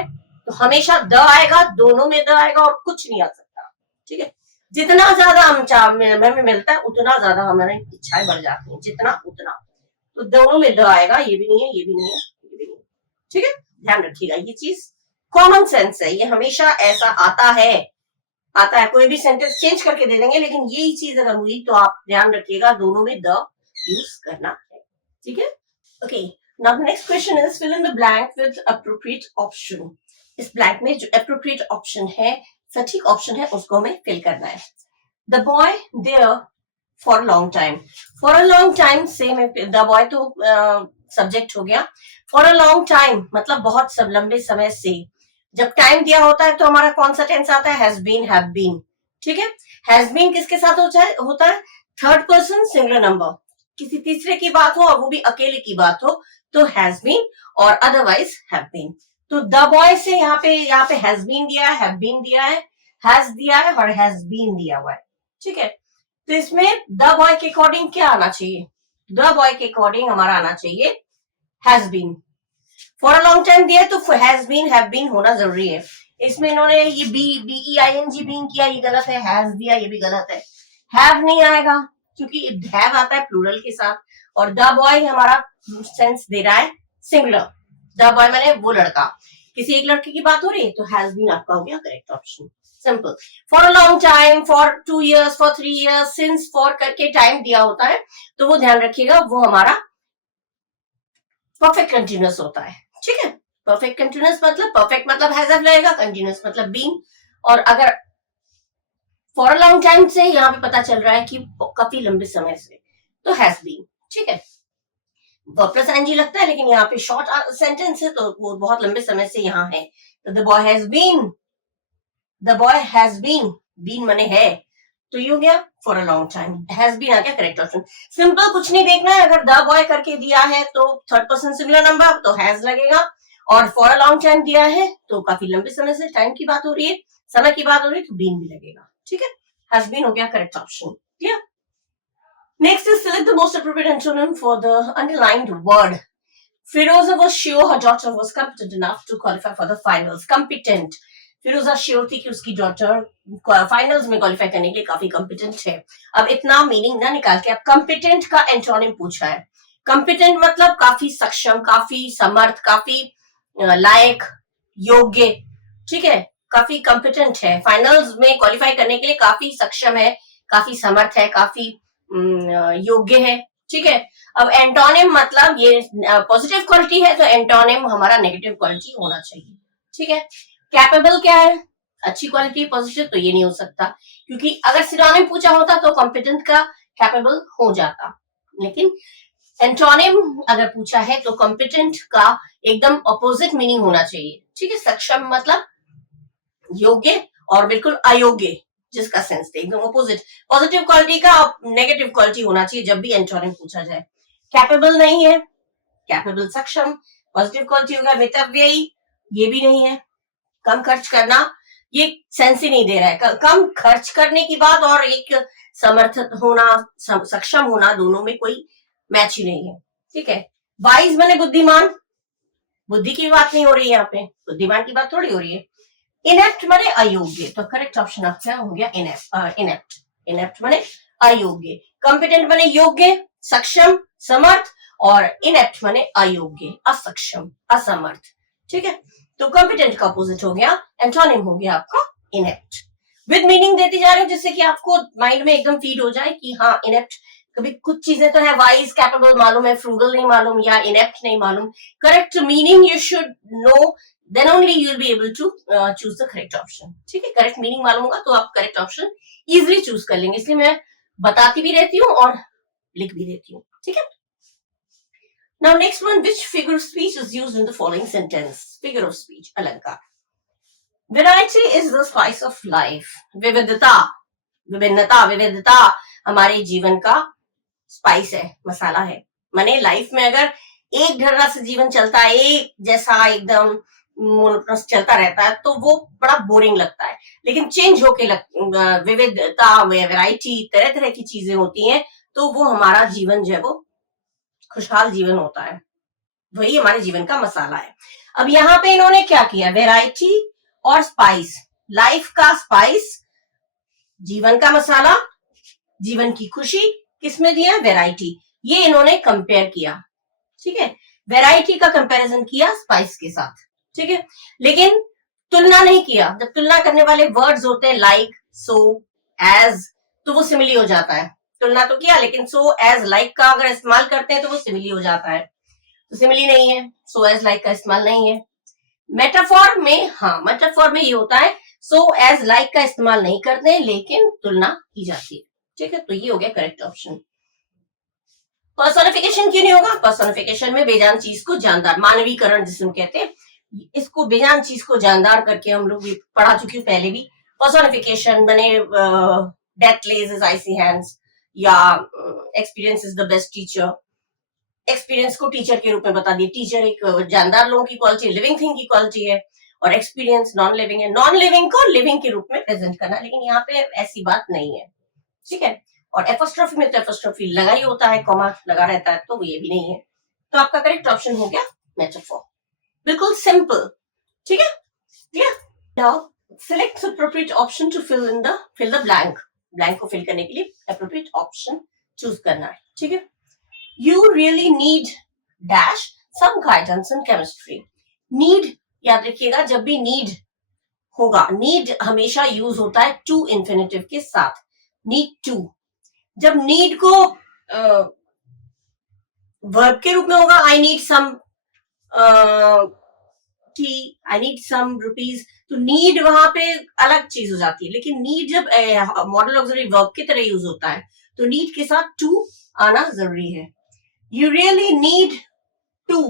तो हमेशा द आएगा, दोनों में द आएगा और कुछ नहीं आ सकता, ठीक है। जितना ज्यादा हमें मिलता है उतना ज्यादा हमारी इच्छाएं बढ़ जाती हैं, जितना उतना, तो दोनों में द आएगा, ये भी नहीं है, ये भी नहीं है, ये भी नहीं है, ठीक है। ध्यान रखिएगा, ये चीज कॉमन सेंस है, ये हमेशा ऐसा आता है, कोई भी सेंटेंस चेंज करके दे देंगे, लेकिन यही चीज अगर हुई तो आप ध्यान रखिएगा, दोनों में द यूज करना है, ठीक है। Okay, now next question is fill in the blank with appropriate option. इस ब्लैंक में जो एप्रोप्रिएट ऑप्शन है, सटीक ऑप्शन है, उसको हमें फिल करना है। The boy there for a long time, for a long time से द बॉय तो सब्जेक्ट हो गया, फॉर अ लॉन्ग टाइम मतलब बहुत सब लंबे समय से। जब टाइम दिया होता है तो हमारा कौन सा टेंस आता है, हैज बीन, हैव बीन, ठीक है। हैज बीन किसके साथ होता है, थर्ड पर्सन सिंगुलर नंबर, किसी तीसरे की बात हो और वो भी अकेले की बात हो तो हैज बीन, और अदरवाइज हैव बीन। तो द बॉय से यहाँ पे हैज बीन दिया है, हैव बीन दिया है, हैज दिया है और हैज बीन दिया हुआ है। ठीक है, तो इसमें द बॉय के अकॉर्डिंग क्या आना चाहिए? द बॉय के अकॉर्डिंग हमारा आना चाहिए has been. For a long time दिया है तो हैज बीन, हैव बीन होना जरूरी है। इसमें इन्होंने ये BEING बीन किया, ये गलत है। हैज दिया, ये भी गलत है। हैव नहीं आएगा क्योंकि हैव आता है प्लूरल के साथ, और द बॉय हमारा सेंस दे रहा है सिंगुलर। द बॉय मैंने वो लड़का, किसी एक लड़के की बात हो रही है तो हैज बीन आपका हो गया correct option. Simple. For a long time, for 2 years, for 3 years, since, for करके टाइम दिया होता है तो वो ध्यान रखिएगा, वो हमारा परफेक्ट कंटिन्यूअस होता है। ठीक है, परफेक्ट कंटिन्यूअस मतलब परफेक्ट मतलब हैज हैव लगेगा, कंटिन्यूअस मतलब बीन। और अगर फॉर अ लॉन्ग टाइम से यहाँ पे पता चल रहा है कि काफी लंबे समय से, तो हैज बीन। ठीक है, प्लस एनजी लगता है, लेकिन यहाँ पे शॉर्ट सेंटेंस है तो वो बहुत लंबे समय से यहाँ है। तो the boy has been, the boy has been मने है, तो ये हो गया for a long time. Has been आ गया करेक्ट ऑप्शन। सिंपल, कुछ नहीं देखना है। अगर द बॉय करके दिया है तो थर्ड पर्सन सिंगुलर नंबर तो हैज लगेगा, और फॉर अ लॉन्ग टाइम दिया है तो काफी लंबे समय से टाइम की बात हो रही है, समय की बात हो रही है, तो बीन भी लगेगा। ठीक है, हैज बीन हो गया correct option. Clear? Next is select the most appropriate antonym for the underlined word. Firoza was sure her daughter was competent enough to qualify for the finals. Competent. Firoza sure थी कि उसकी daughter finals में qualify करने के लिए काफी competent है। अब इतना मीनिंग ना निकाल के, अब कॉम्पिटेंट का एंटोनिम पूछा है। कॉम्पिटेंट मतलब काफी सक्षम, काफी समर्थ, काफी लायक, योग्य। ठीक है, काफी कॉम्पिटेंट है, फाइनल्स में क्वालिफाई करने के लिए काफी सक्षम है, काफी समर्थ है, काफी योग्य है। ठीक है, अब एंटोनिम मतलब ये पॉजिटिव क्वालिटी है तो एंटोनिम हमारा नेगेटिव क्वालिटी होना चाहिए। ठीक है, कैपेबल क्या है? अच्छी क्वालिटी, पॉजिटिव, तो ये नहीं हो सकता, क्योंकि अगर सिनोनिम पूछा होता तो कॉम्पिटेंट का कैपेबल हो जाता, लेकिन एंटोनिम अगर पूछा है तो कॉम्पिटेंट का एकदम अपोजिट मीनिंग होना चाहिए। ठीक है, सक्षम मतलब योग्य, और बिल्कुल अयोग्य जिसका सेंस थे, एकदम अपोजिट। पॉजिटिव क्वालिटी का नेगेटिव क्वालिटी होना चाहिए जब भी एंटोनिम पूछा जाए। कैपेबल नहीं है, कैपेबल सक्षम, पॉजिटिव क्वालिटी होगा। मितव्ययी, ये भी नहीं है। कम खर्च करना, ये सेंस ही नहीं दे रहा है। कम खर्च करने की बात और एक समर्थ होना, सक्षम होना, दोनों में कोई मैच ही नहीं है। ठीक है, वाइज माने बुद्धिमान, बुद्धि की बात नहीं हो रही है यहाँ पे, बुद्धिमान की बात थोड़ी हो रही है। इनेप्ट माने अयोग्य, तो करेक्ट ऑप्शन आपका हो गया इनेप्ट। इनेप्ट माने अयोग्य। कॉम्पिटेंट माने योग्य, सक्षम, समर्थ, और इनेप्ट माने अयोग्य, असक्षम, असमर्थ। ठीक है, तो कॉम्पिटेंट का अपोजिट हो गया, एंटोनिम हो गया आपका इनेप्ट। विद मीनिंग देती जा रही हूँ जिससे कि आपको माइंड में एकदम फीड हो जाए कि हाँ इनेप्ट, कभी कुछ चीजें तो है वाइज कैपेबल मालूम है, फ्रूगल नहीं मालूम, या इनेप्ट नहीं मालूम। Correct meaning you should know, then only you will be able to choose the correct option. ठीक है, करेक्ट मीनिंग मालूम होगा तो आप करेक्ट ऑप्शन इजिली चूज कर लेंगे, इसलिए मैं बताती भी रहती हूँ और लिख भी देती हूँ। ठीक है, now next one, which figure of speech is used in the following sentence? Figure of speech, अलंकार। Variety is the spice of life. विविधता, विभिन्नता, विविधता हमारे जीवन का स्पाइस है, मसाला है। माने लाइफ में अगर एक ढर्रा से जीवन चलता है, एक जैसा एकदम मोनोटोनस चलता रहता है तो वो बड़ा बोरिंग लगता है, लेकिन चेंज होके विविधता, वैरायटी, तरह तरह की चीजें होती हैं तो वो हमारा जीवन जो है वो खुशहाल जीवन होता है, वही हमारे जीवन का मसाला है। अब यहाँ पे इन्होंने क्या किया, वैरायटी और स्पाइस, लाइफ का स्पाइस, जीवन का मसाला, जीवन की खुशी किसमें दिया, वैरायटी, ये इन्होंने कंपेयर किया। ठीक है, वैरायटी का कंपैरिजन किया स्पाइस के साथ। ठीक है, लेकिन तुलना नहीं किया। जब तुलना करने वाले वर्ड्स होते हैं लाइक, सो, एज, तो वो सिमिली हो जाता है। तुलना तो किया, लेकिन सो, एज, लाइक का अगर इस्तेमाल करते हैं तो वो सिमिली हो जाता है, तो सिमिली नहीं है, सो, एज, लाइक का इस्तेमाल नहीं है। मेटाफॉर में, हाँ, मेटाफॉर में ये होता है सो, एज, लाइक का इस्तेमाल नहीं करते हैं, लेकिन तुलना की जाती है। ठीक है, तो ये हो गया करेक्ट ऑप्शन। पर्सोनिफिकेशन क्यों नहीं होगा? पर्सोनिफिकेशन में बेजान चीज को जानदार, मानवीकरण जिसे हम कहते हैं, इसको बेजान चीज को जानदार करके हम लोग भी पढ़ा चुके हैं पहले भी। पर्सोनिफिकेशन बने डेथ लेज हिज आइसी हैंड्स, या experience is the best teacher, experience को टीचर के रूप में बता दिए, टीचर एक जानदार लोगों की क्वालिटी, लिविंग थिंग की क्वालिटी है, और एक्सपीरियंस नॉन लिविंग है, नॉन लिविंग को लिविंग के रूप में प्रेजेंट करना, लेकिन यहाँ पे ऐसी बात नहीं है, ठीक है। और एपोस्ट्रोफी में तो एपोस्ट्रोफी लगा ही होता है, कॉमा लगा रहता है, तो ये भी नहीं है, तो आपका करेक्ट ऑप्शन हो गया मेटाफोर, बिल्कुल सिंपल, ठीक है, clear. Now select appropriate option to fill the blank, blank को फिल करने के लिए अप्रोप्रिएट ऑप्शन चूज करना है, ठीक है। You really need dash some guidance in chemistry, need याद रखिएगा, जब भी नीड होगा, नीड हमेशा यूज होता है टू इन्फिनेटिव के साथ, नीड टू। जब नीड को वर्ब के रूप में होगा, I need some tea, I need some rupees, तो नीड वहां पे अलग चीज हो जाती है, लेकिन नीड जब मॉडल ऑक्सिलरी वर्ब की तरह यूज होता है तो नीड के साथ टू आना जरूरी है। You really need to,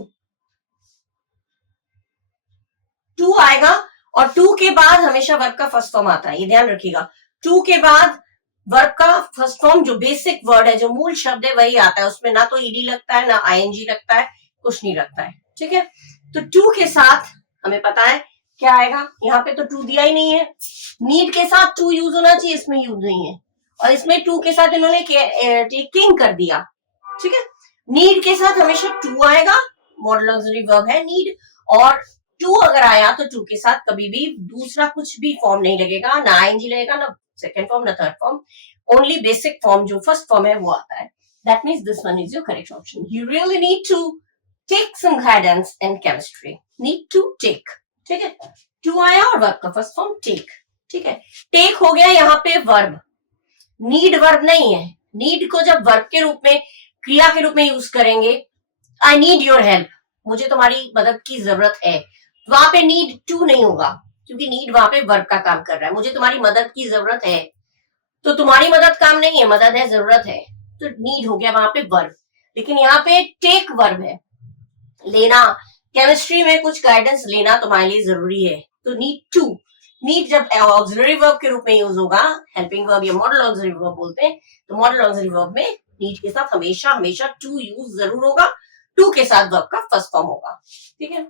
to आएगा, और टू के बाद हमेशा वर्ब का फर्स्ट फॉर्म आता है, ये ध्यान रखिएगा, टू के बाद वर्ब का फर्स्ट फॉर्म जो बेसिक वर्ड है, जो मूल शब्द है, वही आता है, उसमें ना तो ईडी लगता है, ना आईएनजी लगता है, कुछ नहीं लगता है, ठीक है। तो टू के साथ हमें पता है क्या आएगा, यहाँ पे तो टू दिया ही नहीं है, नीड के साथ टू यूज होना चाहिए, इसमें यूज नहीं है, और इसमें टू के साथ इन्होंने किंग कर दिया, ठीक है। नीड के साथ हमेशा टू आएगा, मॉडल ऑक्सिलरी वर्ब है नीड, और टू अगर आया तो टू के साथ कभी भी दूसरा कुछ भी फॉर्म नहीं लगेगा, ना आईएनजी लगेगा, ना सेकंड फॉर्म, ना third form, only basic form जो फर्स्ट फॉर्म है वो आता है। That means this one is your correct option. You really need to take some guidance in chemistry, need to take, ठीक है, टू आया और वर्ब का फर्स्ट फॉर्म टेक, ठीक है। टेक हो गया यहाँ पे वर्ब, नीड वर्ब नहीं है, नीड को जब वर्ब के रूप में, क्रिया के रूप में यूज करेंगे, आई नीड योर हेल्प, मुझे तुम्हारी मदद की जरूरत है, वहां पे नीड टू नहीं होगा, क्योंकि नीड वहां पे वर्ब का काम कर रहा है, मुझे तुम्हारी मदद की जरूरत है, तो तुम्हारी मदद काम नहीं है, मदद है, जरूरत है, तो नीड हो गया वहां पे वर्ब। लेकिन यहाँ पे टेक वर्ब है, लेना, केमिस्ट्री में कुछ गाइडेंस लेना तुम्हारे लिए जरूरी है, तो नीड टू, नीड जब ऑक्सिलरी वर्ब के रूप में यूज होगा, हेल्पिंग वर्ब या मॉडल ऑक्सिलरी वर्ब बोलते हैं, तो मॉडल ऑक्सिलरी वर्ब में नीड के साथ हमेशा हमेशा टू यूज जरूर होगा, टू के साथ वर्ब का फर्स्ट फॉर्म होगा, ठीक है।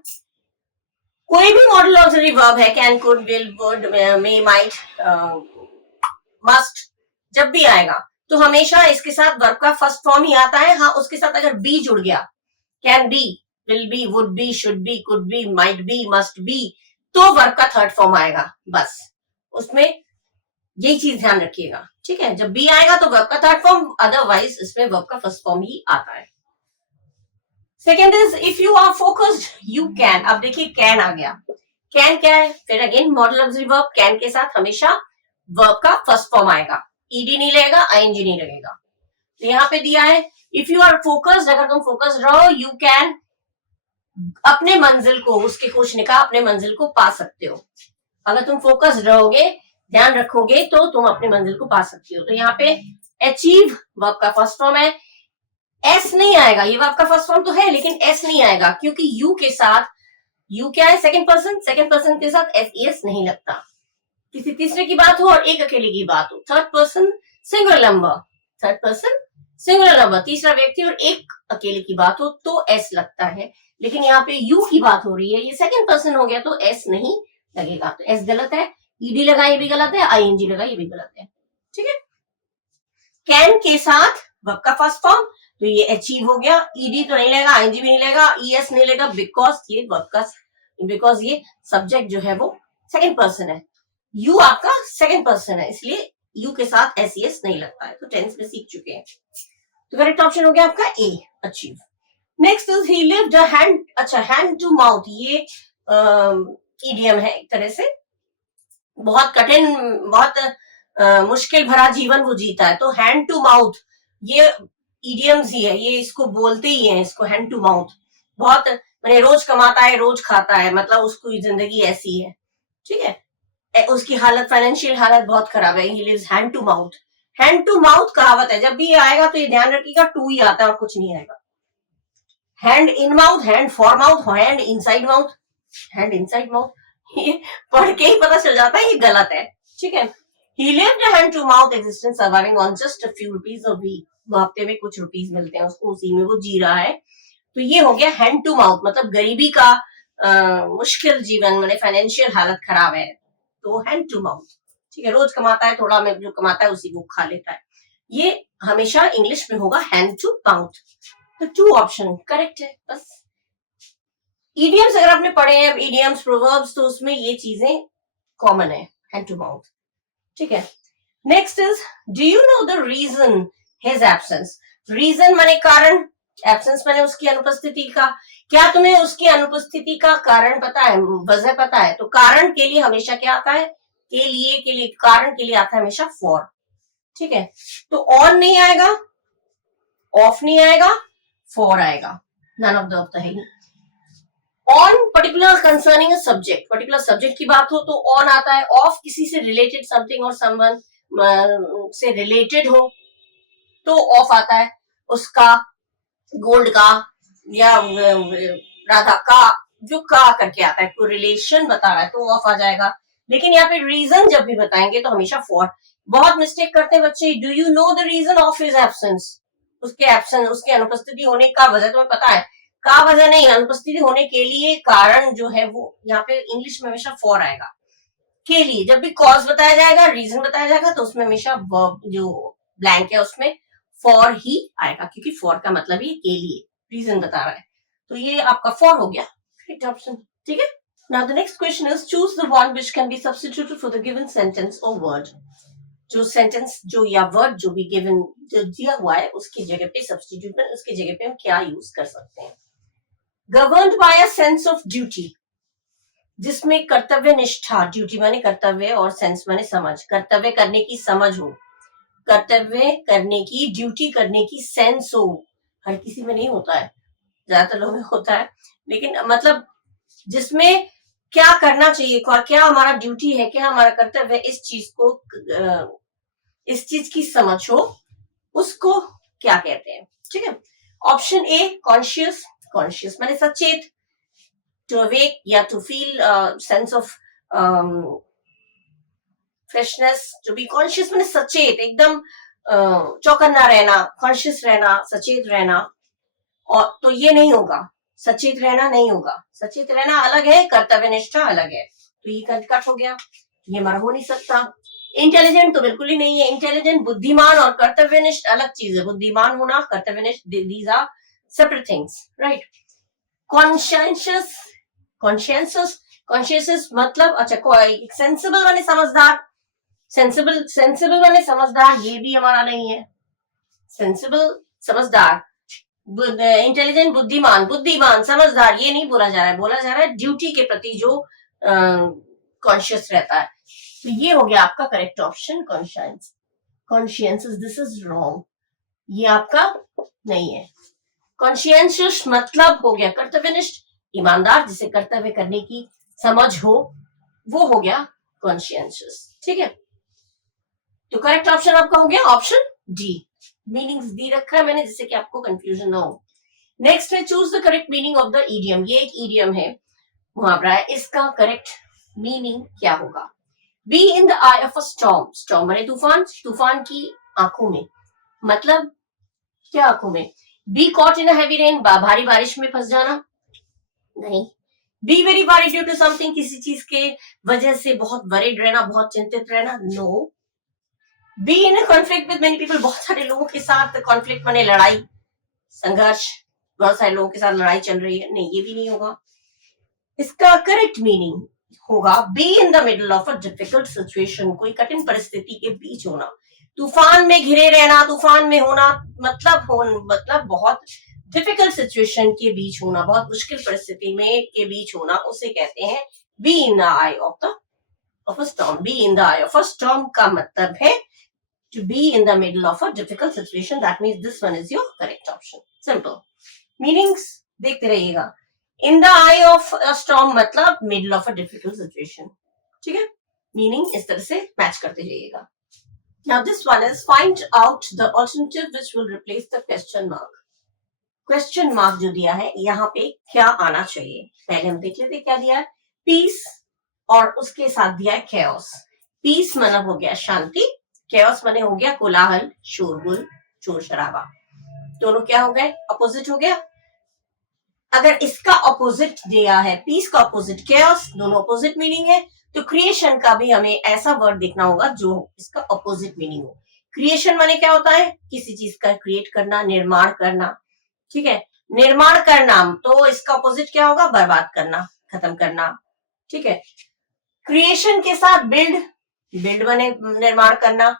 कोई भी मॉडल ऑक्सिलरी वर्ब है, can, could, will, would, may, might, must, जब भी आएगा तो हमेशा इसके साथ वर्ब का फर्स्ट फॉर्म ही आता है। हाँ, उसके साथ अगर बी जुड़ गया, can be, will be, would be, should be, could be, might be, must be, तो वर्ब का थर्ड फॉर्म आएगा, बस उसमें यही चीज ध्यान रखिएगा, ठीक है। जब बी आएगा तो वर्ब का थर्ड फॉर्म, अदरवाइज इसमें वर्ब का फर्स्ट फॉर्म ही आता है। Second is if you are focused you can, अब देखिए कैन आ गया, कैन क्या है, फिर again modal auxiliary verb, can के साथ हमेशा वर्ब का फर्स्ट फॉर्म आएगा, ईडी नहीं लगेगा, आईएनजी नहीं लगेगा, तो यहाँ पे दिया है इफ यू आर फोकस्ड, अगर तुम फोकस्ड रहो, यू कैन, अपने मंजिल को, उसके कुछ ने कहा अपने मंजिल को पा सकते हो, अगर तुम फोकस्ड रहोगे, ध्यान रखोगे, तो तुम अपने मंजिल को पा सकते हो। तो यहाँ पे अचीव वर्ब का फर्स्ट फॉर्म है, एस नहीं आएगा, ये वर्ब का फर्स्ट फॉर्म तो है लेकिन एस नहीं आएगा, क्योंकि यू के साथ, यू क्या है, सेकंड पर्सन, सेकंड पर्सन के साथ एस एस नहीं लगता, किसी तीसरे की बात हो और एक अकेले की बात हो, third person singular number, third person singular number, तीसरा व्यक्ति और एक अकेले की बात हो तो एस लगता है, लेकिन यहाँ पे यू की बात हो रही है, ये सेकंड पर्सन हो गया तो एस नहीं लगेगा, तो एस गलत है, ईडी लगा ये भी गलत है, आईएनजी लगा ये भी गलत है, ठीक है। कैन के साथ वर्ब का फर्स्ट फॉर्म, तो ये अचीव हो गया, ईडी तो नहीं लेगा, आईएनजी भी नहीं लेगा, ईएस नहीं लेगा, बिकॉज ये वर्ब का, बिकॉज ये सब्जेक्ट जो है वो सेकंड पर्सन है, यू आपका सेकंड पर्सन है, इसलिए यू के साथ एस नहीं लगता है, तो टेंस में सीख चुके हैं, तो करेक्ट ऑप्शन हो गया आपका A, achieve. Next is he lived a hand, अच्छा हैंड टू माउथ, ये इडियम है एक तरह से, बहुत कठिन, बहुत मुश्किल भरा जीवन वो जीता है, तो हैंड टू माउथ ये इडियम्स ही है, ये इसको बोलते ही है, इसको हैंड टू माउथ, बहुत मैंने रोज कमाता है रोज खाता है, मतलब उसकी जिंदगी ऐसी है, ठीक है, उसकी हालत, फाइनेंशियल हालत बहुत खराब है, he lives hand to mouth, hand to mouth कहावत है, जब भी ये आएगा तो ये ध्यान रखिएगा टू ही आता है और कुछ नहीं आएगा, hand in mouth, hand for mouth, hand inside mouth, hand inside mouth, ये पढ़ के ही पता चल जाता है ये गलत है, ठीक है। He lived a hand to mouth existence surviving on just a few rupees a week. हफ्ते में कुछ रुपीस मिलते हैं उसको, उसी में वो जी रहा है. तो ये हो गया हैंड टू माउथ, मतलब गरीबी का मुश्किल जीवन, मैंने फाइनेंशियल हालत खराब है तो हैंड टू माउथ. ठीक है, रोज कमाता है, थोड़ा में जो कमाता है उसी को खा लेता है. ये हमेशा इंग्लिश में होगा हैंड टू माउथ. तो 2 ऑप्शन करेक्ट है. बस इडियम्स अगर आपने पढ़े हैं, इडियम्स प्रोवर्ब्स, तो उसमें ये चीजें कॉमन है, हैंड टू माउथ. ठीक है. Next is, do you know the reason his absence. Reason माने कारण, एब्सेंस माने उसकी अनुपस्थिति का. क्या तुम्हें उसकी अनुपस्थिति का कारण पता है, वजह पता है? तो कारण के लिए हमेशा क्या आता है, के लिए कारण के लिए आता है हमेशा फॉर. ठीक है, तो ऑन नहीं आएगा, ऑफ नहीं आएगा, फॉर आएगा. नन ऑफ द अबव है. On particular concerning a subject, particular subject की बात हो तो ऑन आता है. ऑफ किसी से रिलेटेड, समथिंग और समवन से रिलेटेड हो तो ऑफ आता है. उसका, गोल्ड का या राधा का, जो का करके आता है, कोई रिलेशन बता रहा है तो ऑफ आ जाएगा. लेकिन यहाँ पे रीजन जब भी बताएंगे तो हमेशा फॉर. बहुत मिस्टेक करते हैं बच्चे. Do you know the reason of his absence. उसके एब्सेंस, उसके अनुपस्थिति होने का वजह तुम्हें पता है? का वजह नहीं, अनुपस्थिति होने के लिए कारण जो है वो यहाँ पे इंग्लिश में हमेशा फॉर आएगा. के लिए जब भी कॉज बताया जाएगा, रीजन बताया जाएगा, तो उसमें हमेशा वर्ब जो ब्लैंक है उसमें फॉर ही आएगा, क्योंकि फॉर का मतलब ही के लिए, रीजन बता रहा है. तो ये आपका फॉर हो गया, करेक्ट ऑप्शन. ठीक है. Now the next question is, choose the one which can be substituted for the given sentence और वर्ड. जो सेंटेंस जो या वर्ड जो भी गिवन जो दिया हुआ है उसकी जगह पे सब्स्टिट्यूट में, उसकी जगह पे हम क्या यूज कर सकते हैं. Governed bye a sense of duty, जिसमें कर्तव्य निष्ठा, ड्यूटी माने कर्तव्य और सेंस माने समझ, कर्तव्य करने की समझ हो, कर्तव्य करने की, ड्यूटी करने की सेंस हो. हर किसी में नहीं होता है, ज्यादातर लोगों में होता है, लेकिन मतलब जिसमें क्या करना चाहिए, क्या हमारा ड्यूटी है, क्या हमारा कर्तव्य है, इस चीज को, इस चीज की समझ हो, उसको क्या कहते हैं. ठीक है. Option a conscious. कॉन्शियस माने सचेत, टू अवेक या to feel sense of freshness. जो भी कॉन्शियस माने सचेत, एकदम चौकन्ना रहना, कॉन्शियस रहना, सचेत रहना. और तो ये नहीं होगा, सचेत रहना नहीं होगा. सचेत रहना अलग है, कर्तव्य निष्ठा अलग है. तो ये कट हो गया, ये हमारा हो नहीं सकता. इंटेलिजेंट तो बिल्कुल ही नहीं है. इंटेलिजेंट, बुद्धिमान और कर्तव्यनिष्ठ अलग चीज है. बुद्धिमान होना, कर्तव्यनिष्ठ, these are separate things, right. Conscious, conscious, conscious मतलब, अच्छा, सेंसिबल माने समझदार. सेंसिबल माने समझदार, ये भी हमारा नहीं है. सेंसिबल समझदार, इंटेलिजेंट बुद्धिमान, बुद्धिमान समझदार, ये नहीं बोला जा रहा है. बोला जा रहा है ड्यूटी के प्रति जो कॉन्शियस रहता है. तो ये हो गया आपका correct option, conscious. Conscious, this is wrong, ये आपका नहीं है. कॉन्शियंशियस मतलब हो गया कर्तव्यनिष्ठ, ईमानदार, जिसे कर्तव्य करने की समझ हो, वो हो गया कॉन्शियंशियस. ठीक है. तो करेक्ट ऑप्शन आपका हो गया ऑप्शन डी. मीनिंग्स दी रखा है मैंने जिससे कि आपको कंफ्यूजन ना हो. नेक्स्ट है, choose the correct meaning of the idiom. ये एक इडियम है, मुहावरा है. इसका करेक्ट मीनिंग क्या होगा. Be in the I of a storm. Storm माने तूफान, तूफान की आंखों में, मतलब क्या आंखों में. Be caught in a heavy rain, भारी बारिश में फंस जाना, नहीं. Be very worried due to something, किसी चीज के वजह से बहुत वरीड रहना, बहुत चिंतित रहना, no. Be in a conflict with many people, बहुत सारे लोगों के साथ कॉन्फ्लिक्ट माने लड़ाई, संघर्ष, बहुत सारे लोगों के साथ लड़ाई चल रही है, नहीं, ये भी नहीं होगा. इसका करेक्ट मीनिंग होगा be in the middle of a difficult situation, कोई कठिन परिस्थिति के बीच होना. तूफान में घिरे रहना, तूफान में होना मतलब बहुत डिफिकल्ट सिचुएशन के बीच होना, बहुत मुश्किल परिस्थिति में के बीच होना, उसे कहते हैं be in the I of a storm. Be in the I of a storm का मतलब है to be in the middle of a difficult situation. That means this one is your correct option. Simple. Meanings देखते रहिएगा. In the eye of a storm मतलब middle of a difficult situation. ठीक है. Meaning इस तरह से match करते जाइएगा. Now this one is find out the alternative which will replace the question mark. Question mark जो दिया है यहाँ पे क्या आना चाहिए. पहले हम देख लेते क्या दिया है. Peace और उसके साथ दिया है chaos. पीस माना हो गया शांति, chaos माने हो गया कोलाहल, शोरगुल, शोर शराबा। दोनों क्या हो गए? अपोजिट हो गया। अगर इसका ऑपोजिट दिया है, पीस का ऑपोजिट chaos, दोनों ऑपोजिट मीनिंग है, तो क्रिएशन का भी हमें ऐसा वर्ड देखना होगा जो इसका ऑपोजिट मीनिंग हो। क्रिएशन माने क्या होता है? किसी चीज का क्रिएट करना, निर्माण करना, ठीक है। निर्माण करना, तो इसका ऑपोजिट क्या होगा? बर्बाद करना, खत्म करना, ठीक है। क्रिएशन के साथ बिल्ड, बिल्ड माने निर्माण करना,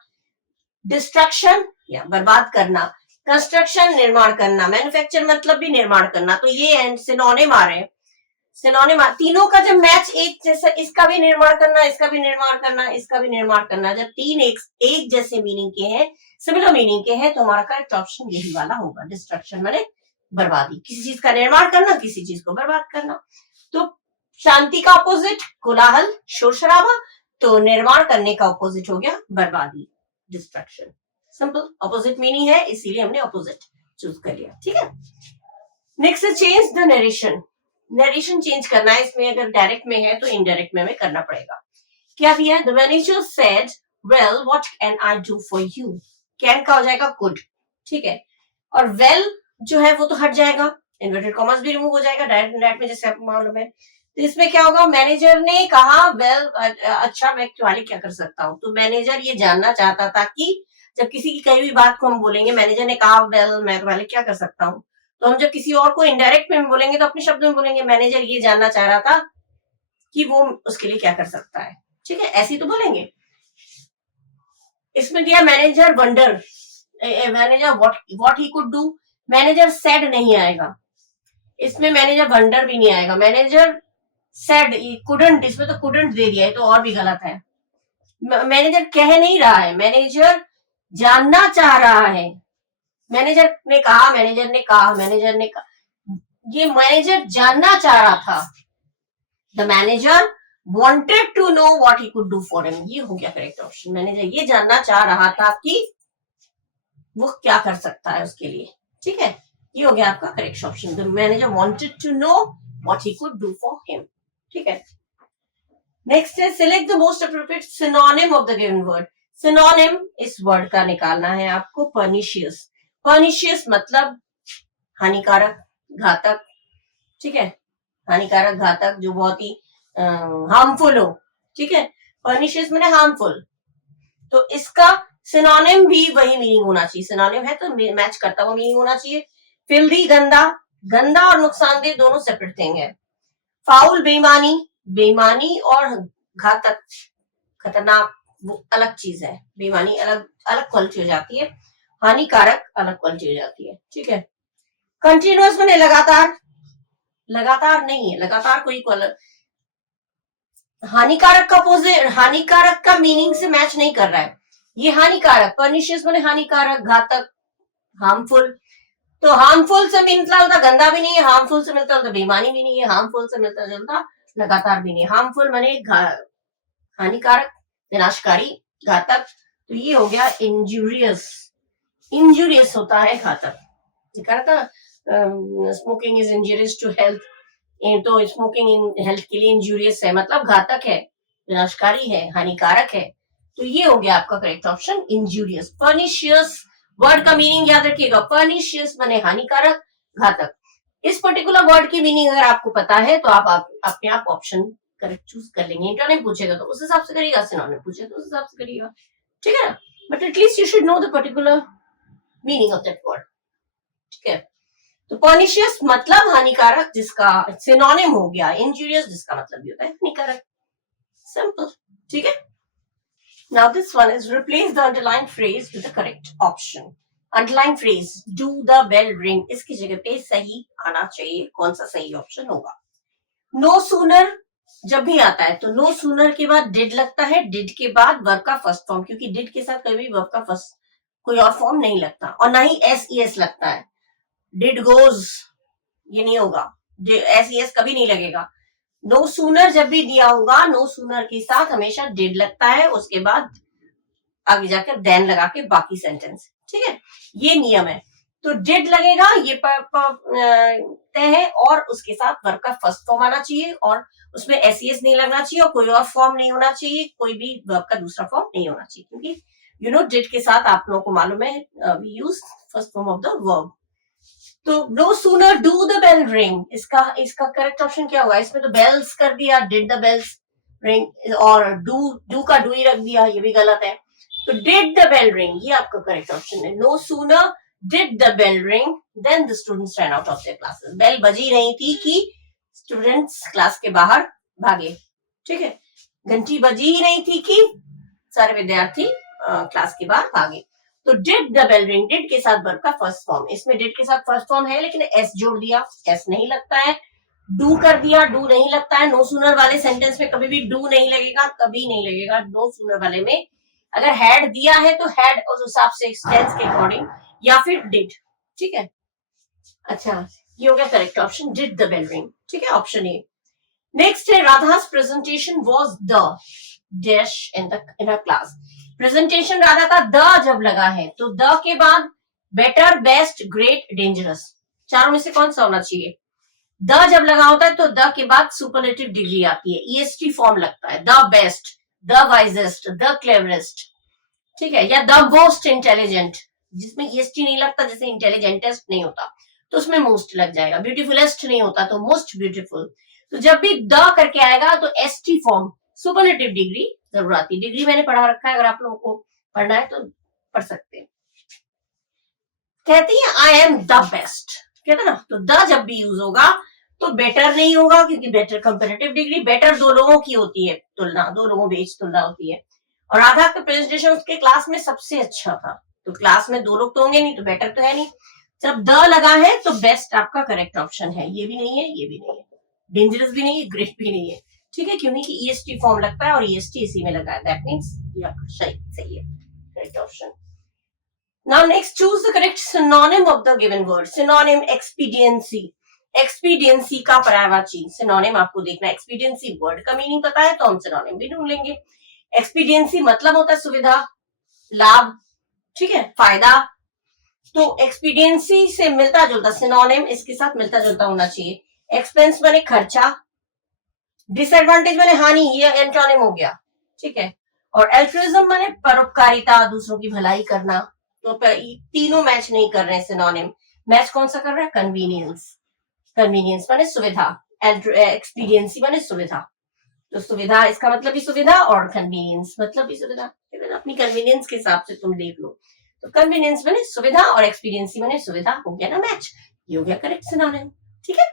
डिस्ट्रक्शन या बर्बाद करना, कंस्ट्रक्शन निर्माण करना, मैन्युफैक्चर मतलब भी निर्माण करना। तो ये सिनोनिम आ रहे हैं, सिनोनिम तीनों का जब मैच एक जैसा, इसका भी निर्माण करना, इसका भी निर्माण करना, इसका भी निर्माण करना, जब तीन एक जैसे मीनिंग के हैं, सिमिलर मीनिंग के हैं, तो हमारा करेक्ट ऑप्शन यही वाला होगा। डिस्ट्रक्शन माने बर्बादी, किसी चीज का निर्माण करना, किसी चीज को बर्बाद करना। तो शांति का ऑपोजिट कोलाहल, शोर शराबा, तो निर्माण करने का ऑपोजिट हो गया बर्बादी, डिस्ट्रक्शन। सिंपल, ऑपोजिट मीनिंग है, इसीलिए हमने ऑपोजिट चूज कर लिया, ठीक है। Next change the narration. Narration change करना है, इसमें अगर डायरेक्ट में है तो इनडायरेक्ट में हमें करना पड़ेगा। क्या दिया है? The manager said, well what can I do for you. Can का हो जाएगा कुड, ठीक है, और वेल जो है वो तो हट जाएगा, इन्वर्टेड कॉमर्स भी रिमूव हो जाएगा, डायरेक्ट में जैसे आपको मालूम है। तो इसमें क्या होगा? मैनेजर ने कहा, वेल अच्छा मैं तुम्हारे क्या कर सकता हूँ। तो मैनेजर ये जानना चाहता था कि जब किसी की कही हुई बात को हम बोलेंगे, मैनेजर ने कहा वेल मैं तुम्हारे क्या कर सकता हूँ, तो हम जब किसी और को इनडायरेक्ट में बोलेंगे तो अपने शब्दों में बोलेंगे। मैनेजर ये जानना चाह रहा था कि वो उसके लिए क्या कर सकता है, ठीक है, ऐसी तो बोलेंगे। इसमें दिया manager wonder, manager what he could do, manager said नहीं आएगा, इसमें मैनेजर वंडर भी नहीं आएगा, मैनेजर सेड, कुडंट, इसमें तो कुडंट दे दिया है तो और भी गलत है। मैनेजर कह नहीं रहा है, मैनेजर जानना चाह रहा है। मैनेजर ने कहा, मैनेजर ने कहा, मैनेजर ने कहा, ये मैनेजर जानना चाह रहा था। The manager wanted to know what he could do for him, ये हो गया करेक्ट ऑप्शन। मैनेजर ये जानना चाह रहा था कि वो क्या कर सकता है उसके लिए, ठीक है, ये हो गया आपका correct option. The manager wanted to know what he could do for him, ठीक है। नेक्स्ट है select the most appropriate synonym of the given word. Synonym इस वर्ड का निकालना है आपको। पर्निशियस, पर्निशियस मतलब हानिकारक, घातक, ठीक है, हानिकारक, घातक, जो बहुत ही हार्मफुल हो, ठीक है। पर्निशियस माने हार्मफुल, तो इसका सिनोनिम भी वही मीनिंग होना चाहिए। सिनोनिम है तो मैच करता हुआ मीनिंग होना चाहिए। फिल्दी, गंदा, गंदा और नुकसानदेह दोनों सेपरेट थिंग है। फाउल, बेईमानी, बेईमानी और घातक, खतरनाक, वो अलग चीज है। बेईमानी अलग अलग क्वालिटी हो जाती है, हानिकारक अलग क्वालिटी हो जाती है, ठीक है। कंटिन्यूअस माने लगातार, लगातार नहीं है, लगातार कोई हानिकारक का अपोजिट, हानिकारक का मीनिंग से मैच नहीं कर रहा है ये। हानिकारक, पर्निशियस माने हानिकारक, घातक, हार्मफुल, तो हार्मफुल से मिलता जुलता गंदा भी नहीं है, हार्मफुल से मिलता जुलता बेईमानी भी नहीं है, हार्मफुल से मिलता जुलता लगातार भी नहीं है। हार्मफुल माने हानिकारक, विनाशकारी, घातक, तो ये हो गया इंजूरियस। इंजूरियस होता है घातक, कहा था smoking is injurious to health, तो स्मोकिंग इन हेल्थ के लिए इंजूरियस है, मतलब घातक है, विनाशकारी है, हानिकारक है। तो ये हो गया आपका correct option, injurious. Pernicious word का मीनिंग याद रखिएगा, पर्निशियस माने हानिकारक, घातक। इस पर्टिकुलर वर्ड की मीनिंग अगर आपको पता है तो आप अपने आप ऑप्शन करेक्ट चूज कर लेंगे। इंटरनेट पूछेगा तो उस हिसाब से करिएगा, सिनोनिम पूछेगा तो उस हिसाब से करिएगा, ठीक है ना। But at least you should know the particular meaning of that word, ठीक है। तो पर्निशियस मतलब हानिकारक, जिसका सिनोनिम हो गया इंजूरियस, जिसका मतलब भी होता है हानिकारक। सिंपल, ठीक है। Now this one is replace the underlined phrase with the correct option. Underlined phrase, do the bell ring, इसकी जगह पे सही आना चाहिए। कौन सा सही ऑप्शन होगा? No sooner जब भी आता है तो no sooner के बाद did लगता है, did के बाद verb का फर्स्ट फॉर्म, क्योंकि did के साथ कभी verb का फर्स्ट कोई और फॉर्म नहीं लगता, और ना ही SES लगता है। डिड गोज, ये नहीं होगा, SES कभी नहीं लगेगा। नो सूनर जब भी दिया होगा, नो सूनर के साथ हमेशा डिड लगता है, उसके बाद आगे जाकर देन लगा के बाकी सेंटेंस, ठीक है, ये नियम है। तो डिड लगेगा, ये तय है, और उसके साथ वर्ब का फर्स्ट फॉर्म आना चाहिए, और उसमें एस नहीं लगना चाहिए, और कोई और फॉर्म नहीं होना चाहिए, कोई भी वर्ब का दूसरा फॉर्म नहीं होना चाहिए, क्योंकि यू नो डिड के साथ आप लोगों को मालूम है we use first form of the verb. तो no sooner do the bell ring, इसका करेक्ट ऑप्शन क्या होगा? इसमें तो बेल्स कर दिया, डिड द बेल्स रिंग, और डू का डू ही रख दिया, ये भी गलत है। तो डिड द बेल रिंग, ये आपका करेक्ट ऑप्शन है। No sooner did the bell ring then the students ran out of their classes, bell बजी नहीं थी कि स्टूडेंट्स क्लास के बाहर भागे, ठीक है, घंटी बजी ही नहीं थी कि सारे विद्यार्थी क्लास के बाहर भागे। तो did the bell ring, did के साथ वर्ब का फर्स्ट फॉर्म, इसमें डिड के साथ फर्स्ट फॉर्म है लेकिन एस जोड़ दिया, एस नहीं लगता है। डू कर दिया, डू नहीं लगता है। नो सूनर वाले सेंटेंस में कभी भी डू नहीं लगेगा, कभी नहीं लगेगा नो सूनर वाले में। अगर हैड दिया है तो हैड उस हिसाब से टेंस के अकॉर्डिंग, या फिर डिड, ठीक है। अच्छा, ये हो गया correct option, did the bell ring, ठीक है, ऑप्शन ए। नेक्स्ट है Radha's presentation was the dash in her class। Presentation Radha का द जब लगा है तो द के बाद बेटर, बेस्ट, ग्रेट, डेंजरस, चारों में से कौन सा होना चाहिए? द जब लगा होता है तो द के बाद सुपरलेटिव डिग्री आती है, ईएसटी फॉर्म लगता है, the best, the wisest, the cleverest, ठीक है, या द मोस्ट इंटेलिजेंट, जिसमें ईएसटी नहीं लगता, जैसे इंटेलिजेंटेस्ट नहीं होता तो उसमें मोस्ट लग जाएगा, ब्यूटीफुलेस्ट नहीं होता तो मोस्ट ब्यूटीफुल। तो जब भी द करके आएगा तो एसटी फॉर्म, सुपरलेटिव डिग्री जरूर आती है। डिग्री मैंने पढ़ा रखा है, अगर आप लोगों को पढ़ना है तो पढ़ सकते हैं। कहती है आई एम द बेस्ट, कहते ना, तो द जब भी यूज होगा तो बेटर नहीं होगा, क्योंकि बेटर कंपैरेटिव डिग्री, बेटर दो लोगों की होती है, तुलना, दो लोगों बीच तुलना होती है, और राधा का प्रेजेंटेशन उसके क्लास में सबसे अच्छा था, तो क्लास में दो लोग तो होंगे नहीं, तो बेटर तो है नहीं। जब द लगा है तो बेस्ट आपका करेक्ट ऑप्शन है, ये भी नहीं है, ये भी नहीं है, डेंजरस भी नहीं है, ग्रेट भी नहीं है, ठीक है, क्योंकि ईएसटी फॉर्म लगता है और ईएसटी इसी में लगा है, दैट मींस सही है, correct option. Now next, choose the correct synonym of the given word. Synonym expediency, expediency का पर्यायवाची सिनोनिम आपको देखना है। एक्सपीडियंसी वर्ड का मीनिंग पता है तो हम सिनोनिम भी ढूंढ लेंगे। एक्सपीडियंसी मतलब होता है सुविधा, लाभ, ठीक है, फायदा, तो एक्सपीडियंसी से मिलता जुलता सिनोनिम इसके साथ मिलता जुलता होना चाहिए। एक्सपेंस माने खर्चा, डिसएडवांटेज माने हानि, ये एंटोनिम हो गया, ठीक है, और एल्ट्रुइज्म माने परोपकारिता, दूसरों की भलाई करना, तो तीनों मैच नहीं कर रहे हैं सिनोनिम। मैच कौन सा कर रहा है? कन्वीनियंस, कन्वीनियंस माने सुविधा, एक्सपीडियंसी माने सुविधा, तो सुविधा इसका मतलब भी सुविधा और कन्वीनियंस मतलब भी सुविधा, अपनी कन्वीनियंस के हिसाब से तुम देख लो, तो कन्वीनियंस माने सुविधा और एक्सपीडियंसी माने सुविधा, हो गया ना मैच, ये हो गया करेक्ट सिनोनिम, ठीक है।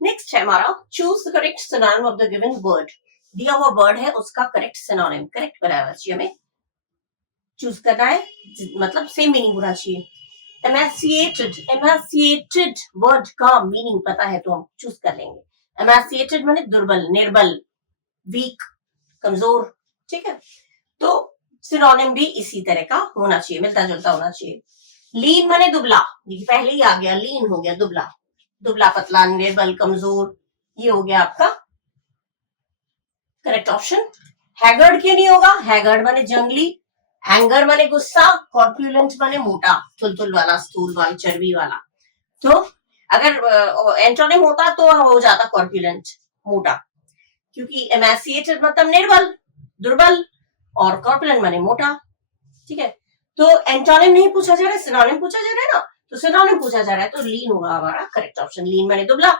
नेक्स्ट है हमारा choose the correct synonym of the given word. दिया हुआ वर्ड है उसका करेक्ट सिनोनिम, करेक्ट पर्यायवाची हमें चूज करना है, मतलब सेम मीनिंग होना चाहिए। एमेसिएटेड, एमेसिएटेड वर्ड का मीनिंग पता है तो हम चूज कर लेंगे। एमेसिएटेड माने दुर्बल, निर्बल, वीक, कमजोर, ठीक है, तो सिनोनिम भी इसी तरह का होना चाहिए, मिलता जुलता होना चाहिए। लीन माने दुबला, पहले ही आ गया, लीन हो गया दुबला, दुबला पतला, निर्बल, कमजोर, ये हो गया आपका करेक्ट ऑप्शन। हैगर्ड क्यों नहीं होगा? हैगर्ड माने जंगली, एंगर माने गुस्सा, कॉर्पुलेंट माने मोटा, तुलतुल वाला, स्थूल वाला, चर्बी वाला, तो अगर एंटोनिम होता तो हो जाता कॉर्पुलेंट, मोटा, क्योंकि एमेसिएटेड मतलब निर्बल, दुर्बल, और कॉर्पुलेंट माने मोटा, ठीक है, तो एंटोनिम नहीं पूछा जा रहा है, सिनोनिम पूछा जा रहा है ना, तो सिनोनिम पूछा जा रहा है, तो लीन होगा हमारा करेक्ट ऑप्शन। लीन माने दुबला,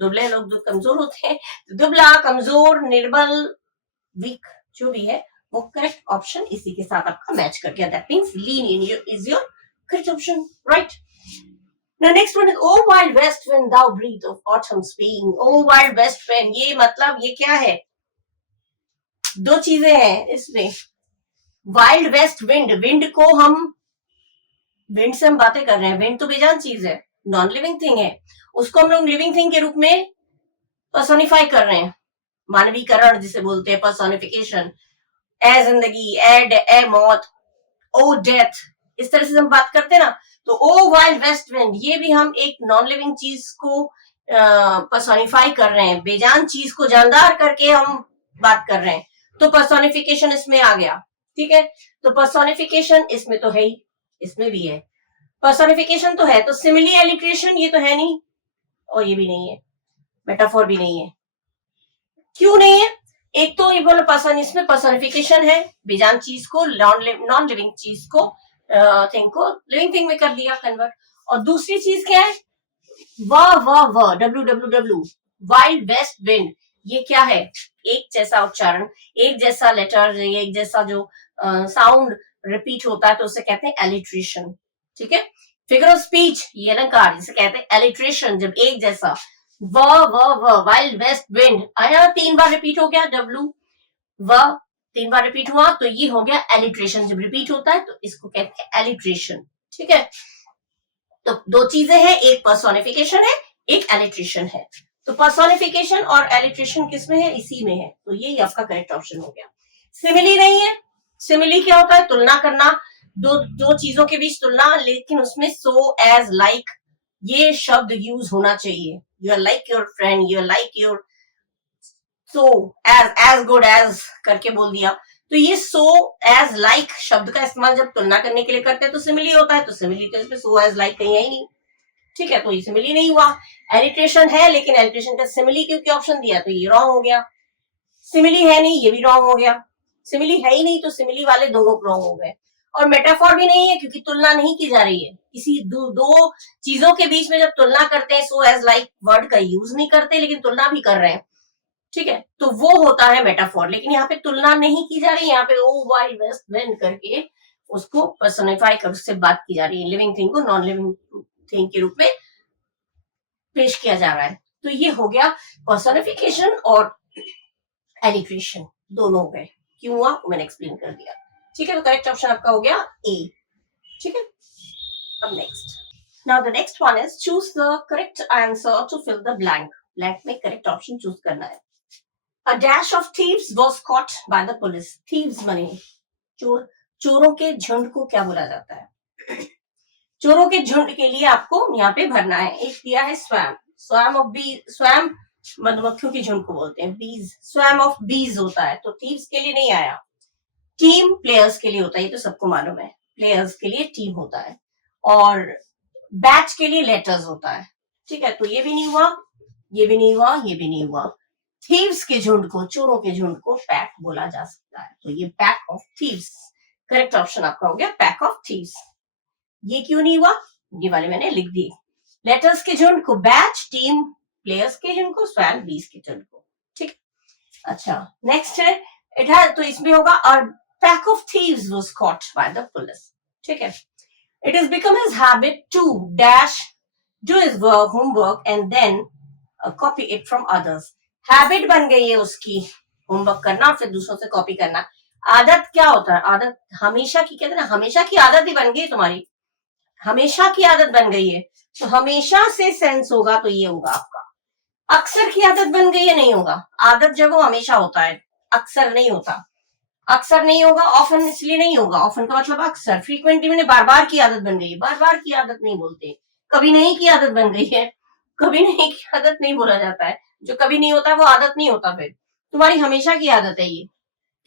दुबले लोग जो कमजोर होते हैं, तो दुबला, कमजोर, निर्बल, वीक, जो भी है वो करेक्ट ऑप्शन इसी के साथ आपका मैच कर गया, that means lean is your correct option, right. Now next one is oh wild west wind thou breathe of autumn spring। oh wild west wind, ये मतलब ये क्या है? दो चीजें हैं इसमें। वाइल्ड वेस्ट विंड, विंड को हम, विंड से हम बातें कर रहे हैं, विंड तो बेजान चीज है, नॉन लिविंग थिंग है, उसको हम लोग लिविंग थिंग के रूप में पर्सोनिफाई कर रहे हैं, मानवीकरण जिसे बोलते हैं, पर्सोनिफिकेशन, ए जिंदगी, ए मौत, ओ डेथ, इस तरह से हम बात करते हैं ना, तो ओ वाइल्ड वेस्ट विंड, ये भी हम एक नॉन लिविंग चीज को पर्सोनिफाई कर रहे हैं, बेजान चीज को जानदार करके हम बात कर रहे हैं, तो पर्सोनिफिकेशन इसमें आ गया, ठीक है, तो पर्सोनिफिकेशन इसमें तो है ही, इसमें भी है, पर्सोनिफिकेशन तो है, तो सिमिली एलिट्रेशन ये तो है नहीं, और ये भी नहीं है, मेटाफोर भी नहीं है। क्यों नहीं है? एक तो ये बोला पर्सन, इसमें पर्सोनिफिकेशन है, बेजान चीज को, नॉन लिविंग चीज को, थिंग को लिविंग थिंग में कर दिया कन्वर्ट। और दूसरी चीज क्या है? WWW, वाइल्ड वेस्ट विंड, ये क्या है? एक जैसा उच्चारण, एक जैसा लेटर, एक जैसा जो साउंड रिपीट होता है, तो उसे कहते हैं एलिट्रेशन। ठीक है, फिगर ऑफ स्पीच, ये अलंकार, जिसे कहते हैं एलिट्रेशन, जब एक जैसा वाइल्ड वेस्ट विंड आया, 3 बार रिपीट हो गया, W 3 बार रिपीट हुआ, तो ये हो गया एलिट्रेशन। जब रिपीट होता है तो इसको कहते हैं एलिट्रेशन। ठीक है, तो 2 चीजें हैं, एक पर्सोनिफिकेशन है, एक एलिट्रेशन है। तो पर्सोनिफिकेशन और एलिट्रेशन किसमें है? इसी में है, तो यही आपका करेक्ट ऑप्शन हो गया। सिमिली नहीं है। सिमिली क्या होता है? तुलना करना, दो चीजों के बीच तुलना, लेकिन उसमें सो, एज, लाइक ये शब्द यूज होना चाहिए। You are like your friend, you are like your, so, as good as करके बोल दिया, तो ये सो, एज, लाइक शब्द का इस्तेमाल जब तुलना करने के लिए करते हैं तो सिमिली होता है, तो सिमिली तो इसमें सो, एज, लाइक कहीं है ही नहीं। ठीक है, तो ये सिमिली नहीं हुआ। एलिट्रेशन है, लेकिन एलिट्रेशन का सिमिली क्योंकि ऑप्शन दिया, तो ये रॉन्ग हो गया। सिमिली है नहीं, ये भी रॉन्ग हो गया। सिमिली है ही नहीं, तो सिमिली वाले दोनों रॉन्ग हो गए। और मेटाफोर भी नहीं है, क्योंकि तुलना नहीं की जा रही है। किसी दो चीजों के बीच में जब तुलना करते हैं, सो, एज, लाइक वर्ड का यूज नहीं करते, लेकिन तुलना भी कर रहे हैं। ठीक है, तो वो होता है मेटाफोर, लेकिन यहाँ पे तुलना नहीं की जा रही है। यहाँ पे ओ वाइल्ड वेस्ट विंड करके उसको पर्सोनिफाई कर, उससे बात की जा रही है, लिविंग थिंग को नॉन लिविंग थिंग के रूप में पेश किया जा रहा है। तो ये हो गया पर्सोनिफिकेशन और एलिट्रेशन, दोनों हो गए। क्यों हुआ वो मैंने एक्सप्लेन कर दिया। ठीक है, तो करेक्ट ऑप्शन आपका हो गया ए। ठीक है, अब next, now the next one is choose the correct answer to fill the blank. Blank में करेक्ट ऑप्शन चूज करना है। A dash of thieves was caught by the police. Thieves माने चोर, चोरों के झुंड को क्या बोला जाता है? चोरों के झुंड के लिए आपको यहाँ पे भरना है। एक दिया है swarm, swarm of bee, swarm मधुमक्खियों के झुंड को बोलते हैं, बीज, स्वैम ऑफ बीज होता है, तो थीव्स के लिए नहीं आया। टीम प्लेयर्स के लिए होता है, ये तो सबको मालूम है, प्लेयर्स के लिए टीम होता है, और बैच के लिए लेटर्स होता है। ठीक है, तो ये भी नहीं हुआ, ये भी नहीं हुआ, ये भी नहीं हुआ। थीव्स के झुंड को, चोरों के झुंड को पैक बोला जा सकता है, तो ये pack of thieves correct option आपका हो गया, पैक ऑफ थीव्स। ये क्यों नहीं हुआ? ये वाले मैंने लिख दिए। लेटर्स के झुंड को बैच, टीम, प्लेयर्स के झुंड को स्वैम, बीज के झुंड को। ठीक, अच्छा नेक्स्ट है, इट हैज, तो इसमें होगा a pack of thieves was caught by the police. ठीक है, it is become his habit to dash do his work, homework and then copy it from others. Habit बन गई है उसकी होमवर्क करना, फिर दूसरों से कॉपी करना। आदत क्या होता है? आदत हमेशा की, कहते हैं ना, हमेशा की आदत ही बन गई तुम्हारी, हमेशा की आदत बन गई है, तो हमेशा से सेंस होगा, तो ये होगा आपका। अक्सर की आदत बन गई है, नहीं होगा। आदत जब वो हमेशा होता है, अक्सर नहीं होता। अक्सर नहीं होगा, ऑफन इसलिए नहीं होगा, ऑफन का मतलब अक्सर। फ्रीक्वेंटली मैंने बार बार की आदत बन गई है, बार बार की आदत नहीं बोलते, कभी नहीं की आदत बन गई है, कभी नहीं की आदत नहीं बोला जाता है। जो कभी नहीं होता वो आदत नहीं होता, फिर तुम्हारी हमेशा की आदत है ये।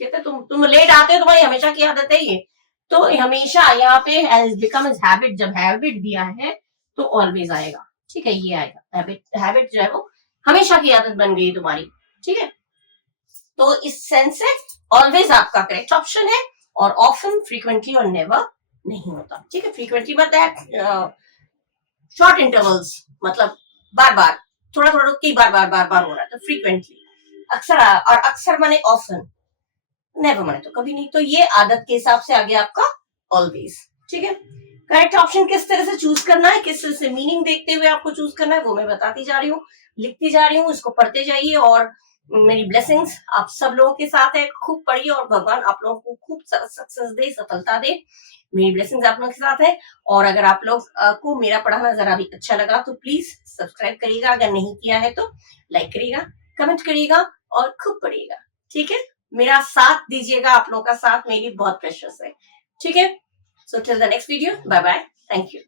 कहते तुम लेट आते हो, तुम्हारी हमेशा की आदत है ये, तो हमेशा यहाँ पे हैज बिकम हिज हैबिट, जब हैबिट दिया है तो ऑलवेज आएगा। ठीक है, ये आएगा हैबिट, हैबिट जो है वो हमेशा की आदत बन गई तुम्हारी। ठीक है, तो इस सेंस से ऑलवेज आपका करेक्ट ऑप्शन है, और ऑफन, फ्रीक्वेंटली और नेवर नहीं होता। ठीक है, फ्रीक्वेंटली मतलब शॉर्ट इंटरवल्स, मतलब बार बार, थोड़ा थोड़ा रुक के बार बार हो रहा है, तो फ्रीक्वेंटली। अक्सर, और अक्सर माने ऑफन, नेवर माने तो कभी नहीं। तो ये आदत के हिसाब से आ गया आपका ऑलवेज। ठीक है, करेक्ट ऑप्शन किस तरह से चूज करना है, किस तरह से मीनिंग देखते हुए आपको चूज करना है, वो मैं बताती जा रही हूँ, लिखती जा रही हूँ, इसको पढ़ते जाइए, और मेरी ब्लेसिंग्स आप सब लोगों के साथ है। खूब पढ़िए और भगवान आप लोगों को खूब सक्सेस दे, सफलता दे। मेरी ब्लेसिंग्स आप लोगों के साथ है। और अगर आप लोग को मेरा पढ़ाना जरा भी अच्छा लगा तो प्लीज सब्सक्राइब करिएगा, अगर नहीं किया है तो लाइक करिएगा, कमेंट करिएगा और खूब पढ़िएगा। ठीक है, मेरा साथ दीजिएगा, आप लोगों का साथ मेरी बहुत प्रेशियस है। ठीक है, so till the next video, bye bye, thank you.